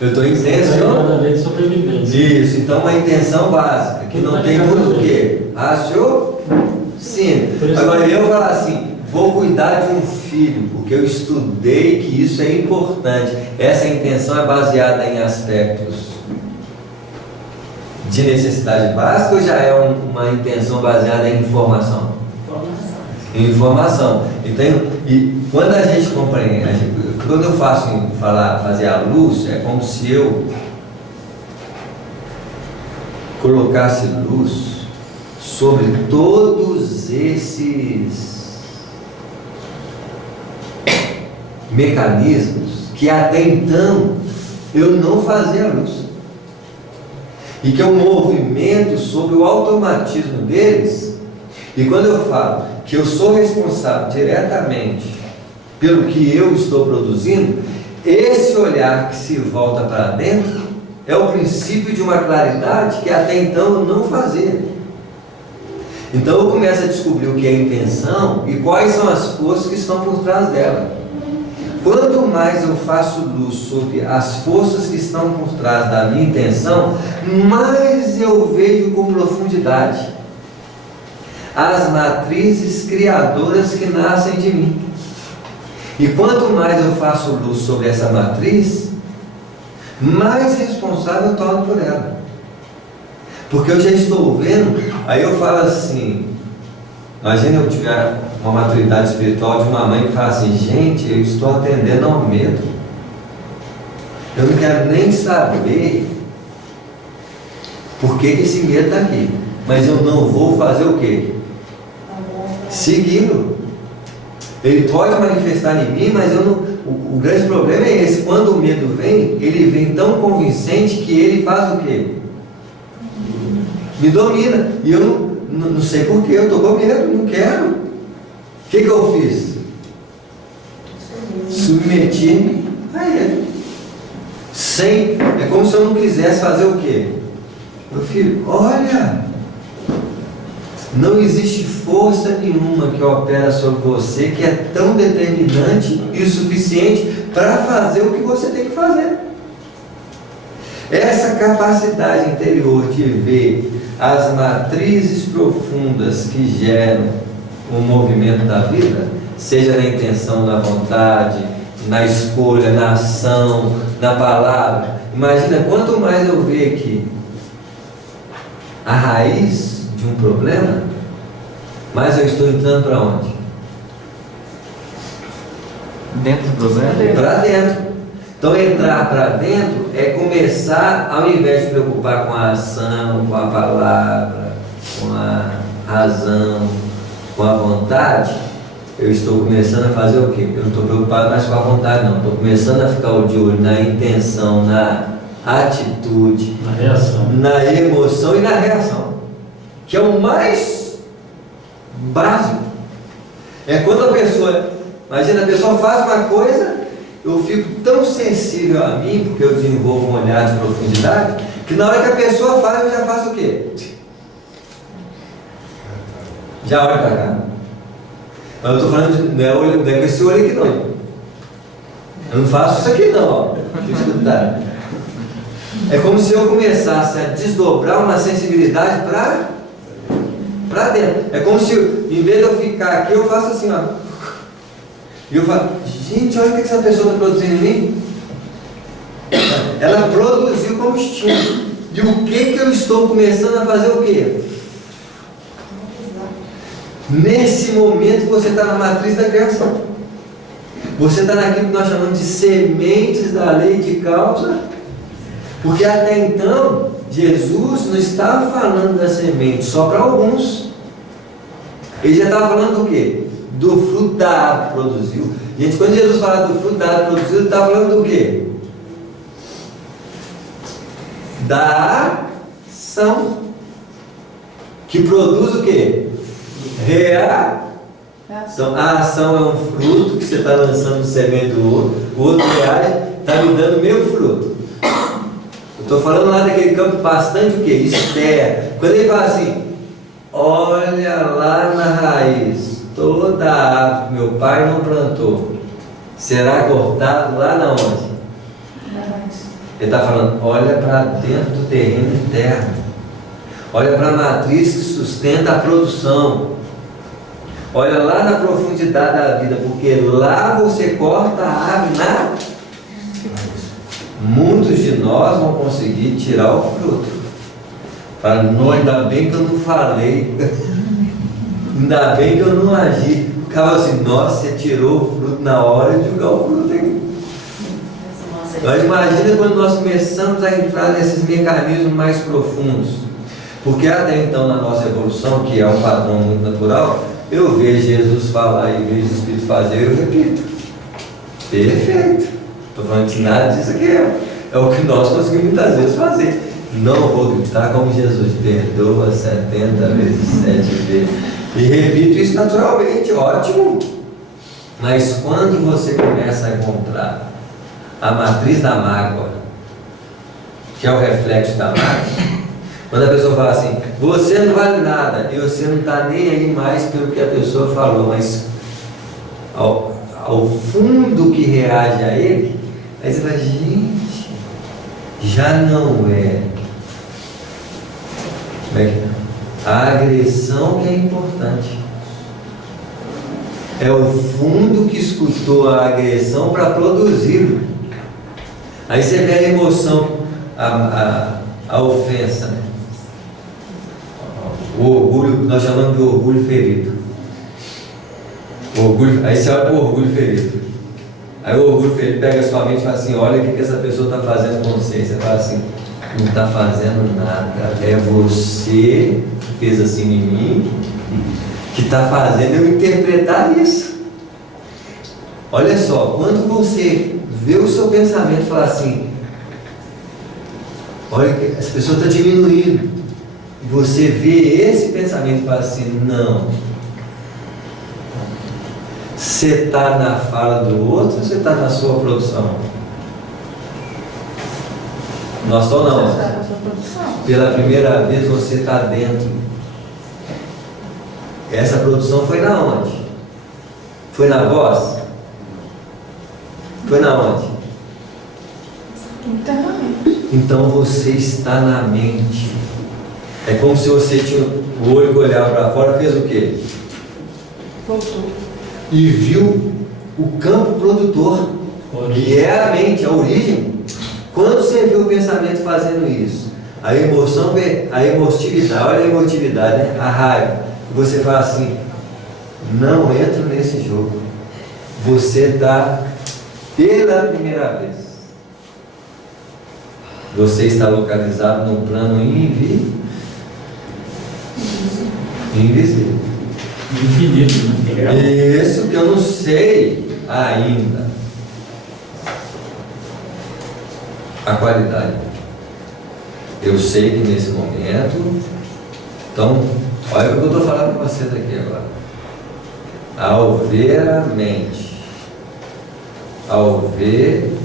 Eu estou intencionando. Da lei de sobrevivência. Isso, então uma intenção básica, que não tem muito o quê? Raciocínio. Agora eu falar assim, vou cuidar de um filho, porque eu estudei que isso é importante. Essa intenção é baseada em aspectos de necessidade básica ou já é uma intenção baseada em informação? Informação. Então, e quando a gente compreende, quando eu fazer a luz, é como se eu colocasse luz sobre todos esses mecanismos que até então eu não fazia luz. E que eu movimento sobre o automatismo deles. E quando eu falo que eu sou responsável diretamente pelo que eu estou produzindo, esse olhar que se volta para dentro é o princípio de uma claridade que até então eu não fazia. Então eu começo a descobrir o que é intenção e quais são as forças que estão por trás dela. Quanto mais eu faço luz sobre as forças que estão por trás da minha intenção, mais eu vejo com profundidade as matrizes criadoras que nascem de mim. E quanto mais eu faço luz sobre essa matriz, mais responsável eu torno por ela. Porque eu já estou vendo, aí eu falo assim, imagina eu tiver uma maturidade espiritual de uma mãe que fala assim, gente, eu estou atendendo ao medo. Eu não quero nem saber por que esse medo está aqui. Mas eu não vou fazer o quê? Segui-lo. Ele pode manifestar em mim, mas eu não. O grande problema é esse. Quando o medo vem, ele vem tão convincente que ele faz o quê? Me domina. E eu não sei porquê, eu estou com medo, não quero. O que eu fiz? Submeti-me a ele. É como se eu não quisesse fazer o quê? Meu filho, olha, não existe força nenhuma que opera sobre você que é tão determinante e o suficiente para fazer o que você tem que fazer. Essa capacidade interior de ver as matrizes profundas que geram o movimento da vida, seja na intenção, na vontade, na escolha, na ação, na palavra. Imagina, quanto mais eu ver aqui a raiz de um problema, mas eu estou entrando para onde? Dentro do problema? Para dentro. Então entrar para dentro é começar, ao invés de preocupar com a ação, com a palavra, com a razão, com a vontade, eu estou começando a fazer o quê? Eu não estou preocupado mais com a vontade, não. Estou começando a ficar de olho na intenção, na atitude, Na reação. na emoção e na reação, que é o mais básico. É quando a pessoa, imagina, a pessoa faz uma coisa, eu fico tão sensível a mim, porque eu desenvolvo um olhar de profundidade, que na hora que a pessoa faz, eu já faço o quê? Já olho para cá. Mas eu estou falando, não é com esse olho aqui não. Eu não faço isso aqui não, ó. Deixa eu escutar. É como se eu começasse a desdobrar uma sensibilidade para dentro. É como se, em vez de eu ficar aqui, eu faço assim, ó. E eu falo, gente, olha o que essa pessoa está produzindo em mim. Ela produziu combustível. E o que eu estou começando a fazer o quê? Nesse momento você está na matriz da criação. Você está naquilo que nós chamamos de sementes da lei de causa. Porque até então, Jesus não estava falando da semente só para alguns. Ele já estava falando do quê? Do fruto da árvore que produziu. Gente, quando Jesus fala do fruto da árvore que produziu, ele está falando do quê? Da ação. Que produz o quê? Então, a ação é um fruto que você está lançando semente do outro. O outro reage, está me dando o meu fruto. Eu estou falando lá daquele campo bastante o quê? Estéril. Quando ele fala assim, olha lá na raiz, toda a árvore que meu pai não plantou, será cortado lá na onde? Ele está falando, olha para dentro do terreno interno. Olha para a matriz que sustenta a produção. Olha lá na profundidade da vida, porque lá você corta a árvore na... Muitos de nós vão conseguir tirar o fruto. Fala, não, ainda bem que eu não falei. Ainda bem que eu não agi. Ficava assim, nossa, você tirou o fruto na hora de jogar o fruto aqui. Mas imagina quando nós começamos a entrar nesses mecanismos mais profundos. Porque até então na nossa evolução, que é um padrão muito natural, eu vejo Jesus falar e vejo o Espírito fazer, eu repito. Perfeito. Estou falando que nada disso aqui é o que nós conseguimos muitas vezes fazer. Não vou gritar como Jesus, perdoa 70 vezes 7 vezes. E repito isso naturalmente, ótimo. Mas quando você começa a encontrar a matriz da mágoa, que é o reflexo da mágoa, quando a pessoa fala assim, você não vale nada, e você não está nem aí mais pelo que a pessoa falou, mas ao fundo que reage a ele, aí você fala, gente, já não é. Como é que é? A agressão que é importante. É o fundo que escutou a agressão para produzi-lo. Aí você vê a emoção, a ofensa, né? O orgulho, nós chamamos de orgulho ferido. Orgulho, aí você olha para o orgulho ferido. Aí o orgulho ferido pega a sua mente e fala assim, olha o que essa pessoa está fazendo com você. Você fala assim, não está fazendo nada. É você que fez assim em mim, que está fazendo eu interpretar isso. Olha só, quando você vê o seu pensamento e fala assim, olha que essa pessoa está diminuindo. Você vê esse pensamento e fala assim, não. Você está na fala do outro ou você está na sua produção? Nós estamos não. Pela primeira vez você está dentro. Essa produção foi na onde? Foi na voz? Foi na onde? Então você está na mente. É como se você tinha o olho que olhava para fora, fez o quê? Voltou. E viu o campo produtor, que é a mente, a origem. Quando você vê o pensamento fazendo isso, a emoção, a emotividade, olha a emotividade, né? A raiva, você fala assim, não entro nesse jogo. Você está pela primeira vez. Você está localizado num plano invisível. Infinito, né? Isso que eu não sei ainda. A qualidade. Eu sei que nesse momento. Então, olha o que eu estou falando com vocês aqui agora. Ao ver a mente, ao ver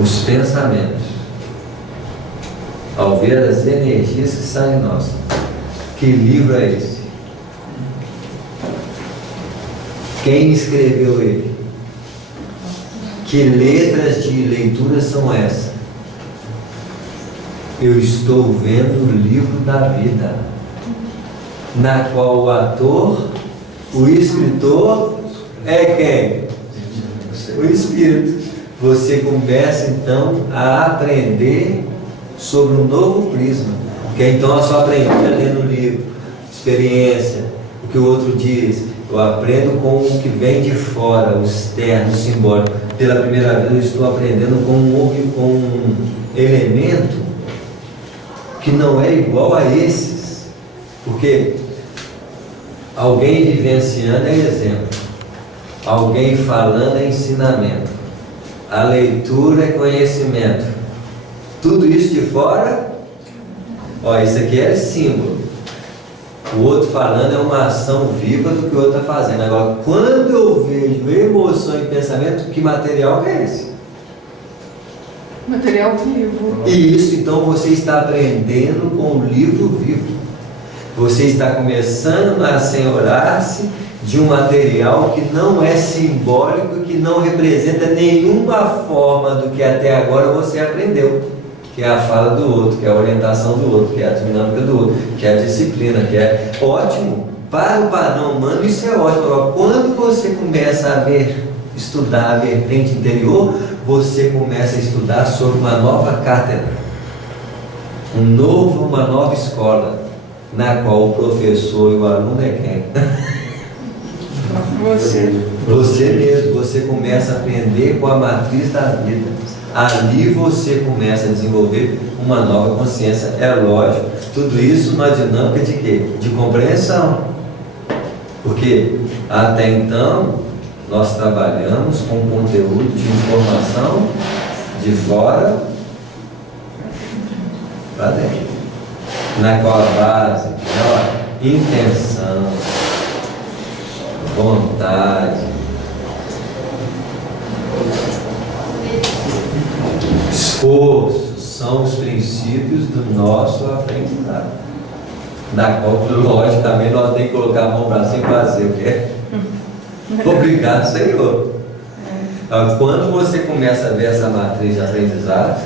os pensamentos, ao ver as energias que saem em nós. Que livro é esse? Quem escreveu ele? Que letras de leitura são essas? Eu estou vendo o livro da vida, na qual o ator, o escritor é quem? O Espírito. Você começa então a aprender sobre um novo prisma, que então eu só aprendi lendo o livro, experiência, o que o outro diz. Eu aprendo com o que vem de fora, o externo, o simbólico. Pela primeira vez eu estou aprendendo com um elemento que não é igual a esses, porque alguém vivenciando é exemplo, alguém falando é ensinamento, a leitura é conhecimento, tudo isso de fora, ó, isso aqui é símbolo, o outro falando é uma ação viva do que o outro está fazendo. Agora, quando eu vejo emoção e pensamento, que material que é esse? Material vivo. E isso, então, você está aprendendo com o livro vivo. Você está começando a senhorar-se de um material que não é simbólico, que não representa nenhuma forma do que até agora você aprendeu, que é a fala do outro, que é a orientação do outro, que é a dinâmica do outro, que é a disciplina, que é ótimo. Para o padrão humano isso é ótimo. Agora, quando você começa a estudar a vertente interior, você começa a estudar sobre uma nova cátedra, uma nova escola, na qual o professor e o aluno é quem? Você mesmo. Você começa a aprender com a matriz da vida. Ali você começa a desenvolver uma nova consciência. É lógico, tudo isso numa dinâmica de quê? De compreensão. Porque até então nós trabalhamos com conteúdo de informação de fora para dentro, na qual a base é intenção, vontade, esforço, são os princípios do nosso aprendizado, na qual logicamente nós temos que colocar a mão para cima e fazer o que é? Obrigado, Senhor. Quando você começa a ver essa matriz de aprendizado,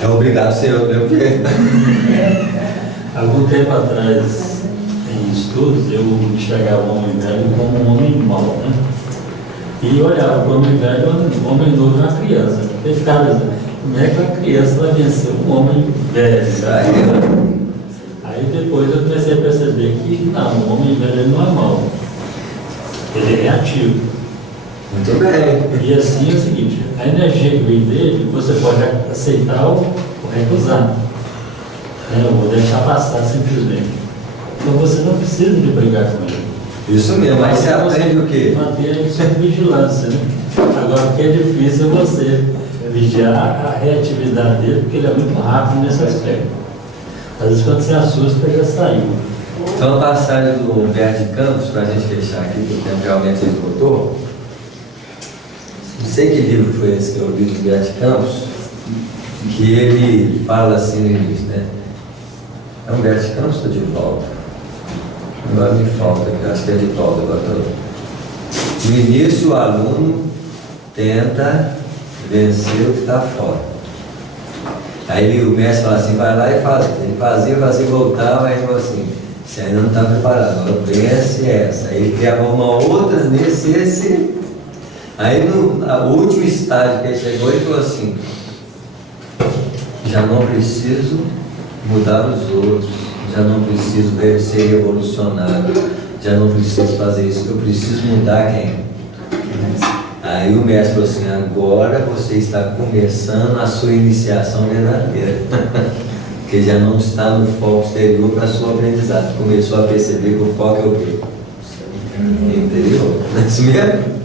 é obrigado, Senhor, do meu jeito. Algum tempo atrás, em estudos, eu enxergava o homem velho como um homem mau, né? E olhava para o homem velho, o homem novo é uma criança. Eu ficava dizendo, como é que uma criança vai vencer um homem velho? Aí depois eu comecei a perceber que não, o homem velho ele não é mau, ele é reativo. Muito bem. E assim é o seguinte, a energia que vem dele, você pode aceitar ou recusar, né? Ou deixar passar simplesmente. Então você não precisa de brigar com ele. Isso mesmo, mas você aprende o quê? Manter ele sob vigilância, né? Agora o que é difícil é você vigiar a reatividade dele, porque ele é muito rápido nesse aspecto. Às vezes quando você assusta, ele já saiu. Então a passagem do Humberto de Campos, para a gente fechar aqui, que o tempo realmente esgotou. Não sei que livro foi esse que eu li do Humberto de Campos, que ele fala assim no início, né? É Humberto de Campos ou de volta? Agora me falta, eu acho que é de volta agora. No início o aluno tenta vencer o que está fora. Aí o mestre fala assim, vai lá e faz. Ele fazia, voltava, aí ele falou assim, você ainda não está preparado, agora vence essa. Aí ele criava uma outra nesse. Aí no último estágio que ele chegou, ele falou assim, já não preciso mudar os outros, já não preciso ser revolucionário, já não preciso fazer isso, eu preciso mudar quem? Aí o mestre falou assim, agora você está começando a sua iniciação verdadeira, porque já não está no foco exterior para a sua aprendizagem, começou a perceber que o foco é o quê? Interior, não é isso mesmo?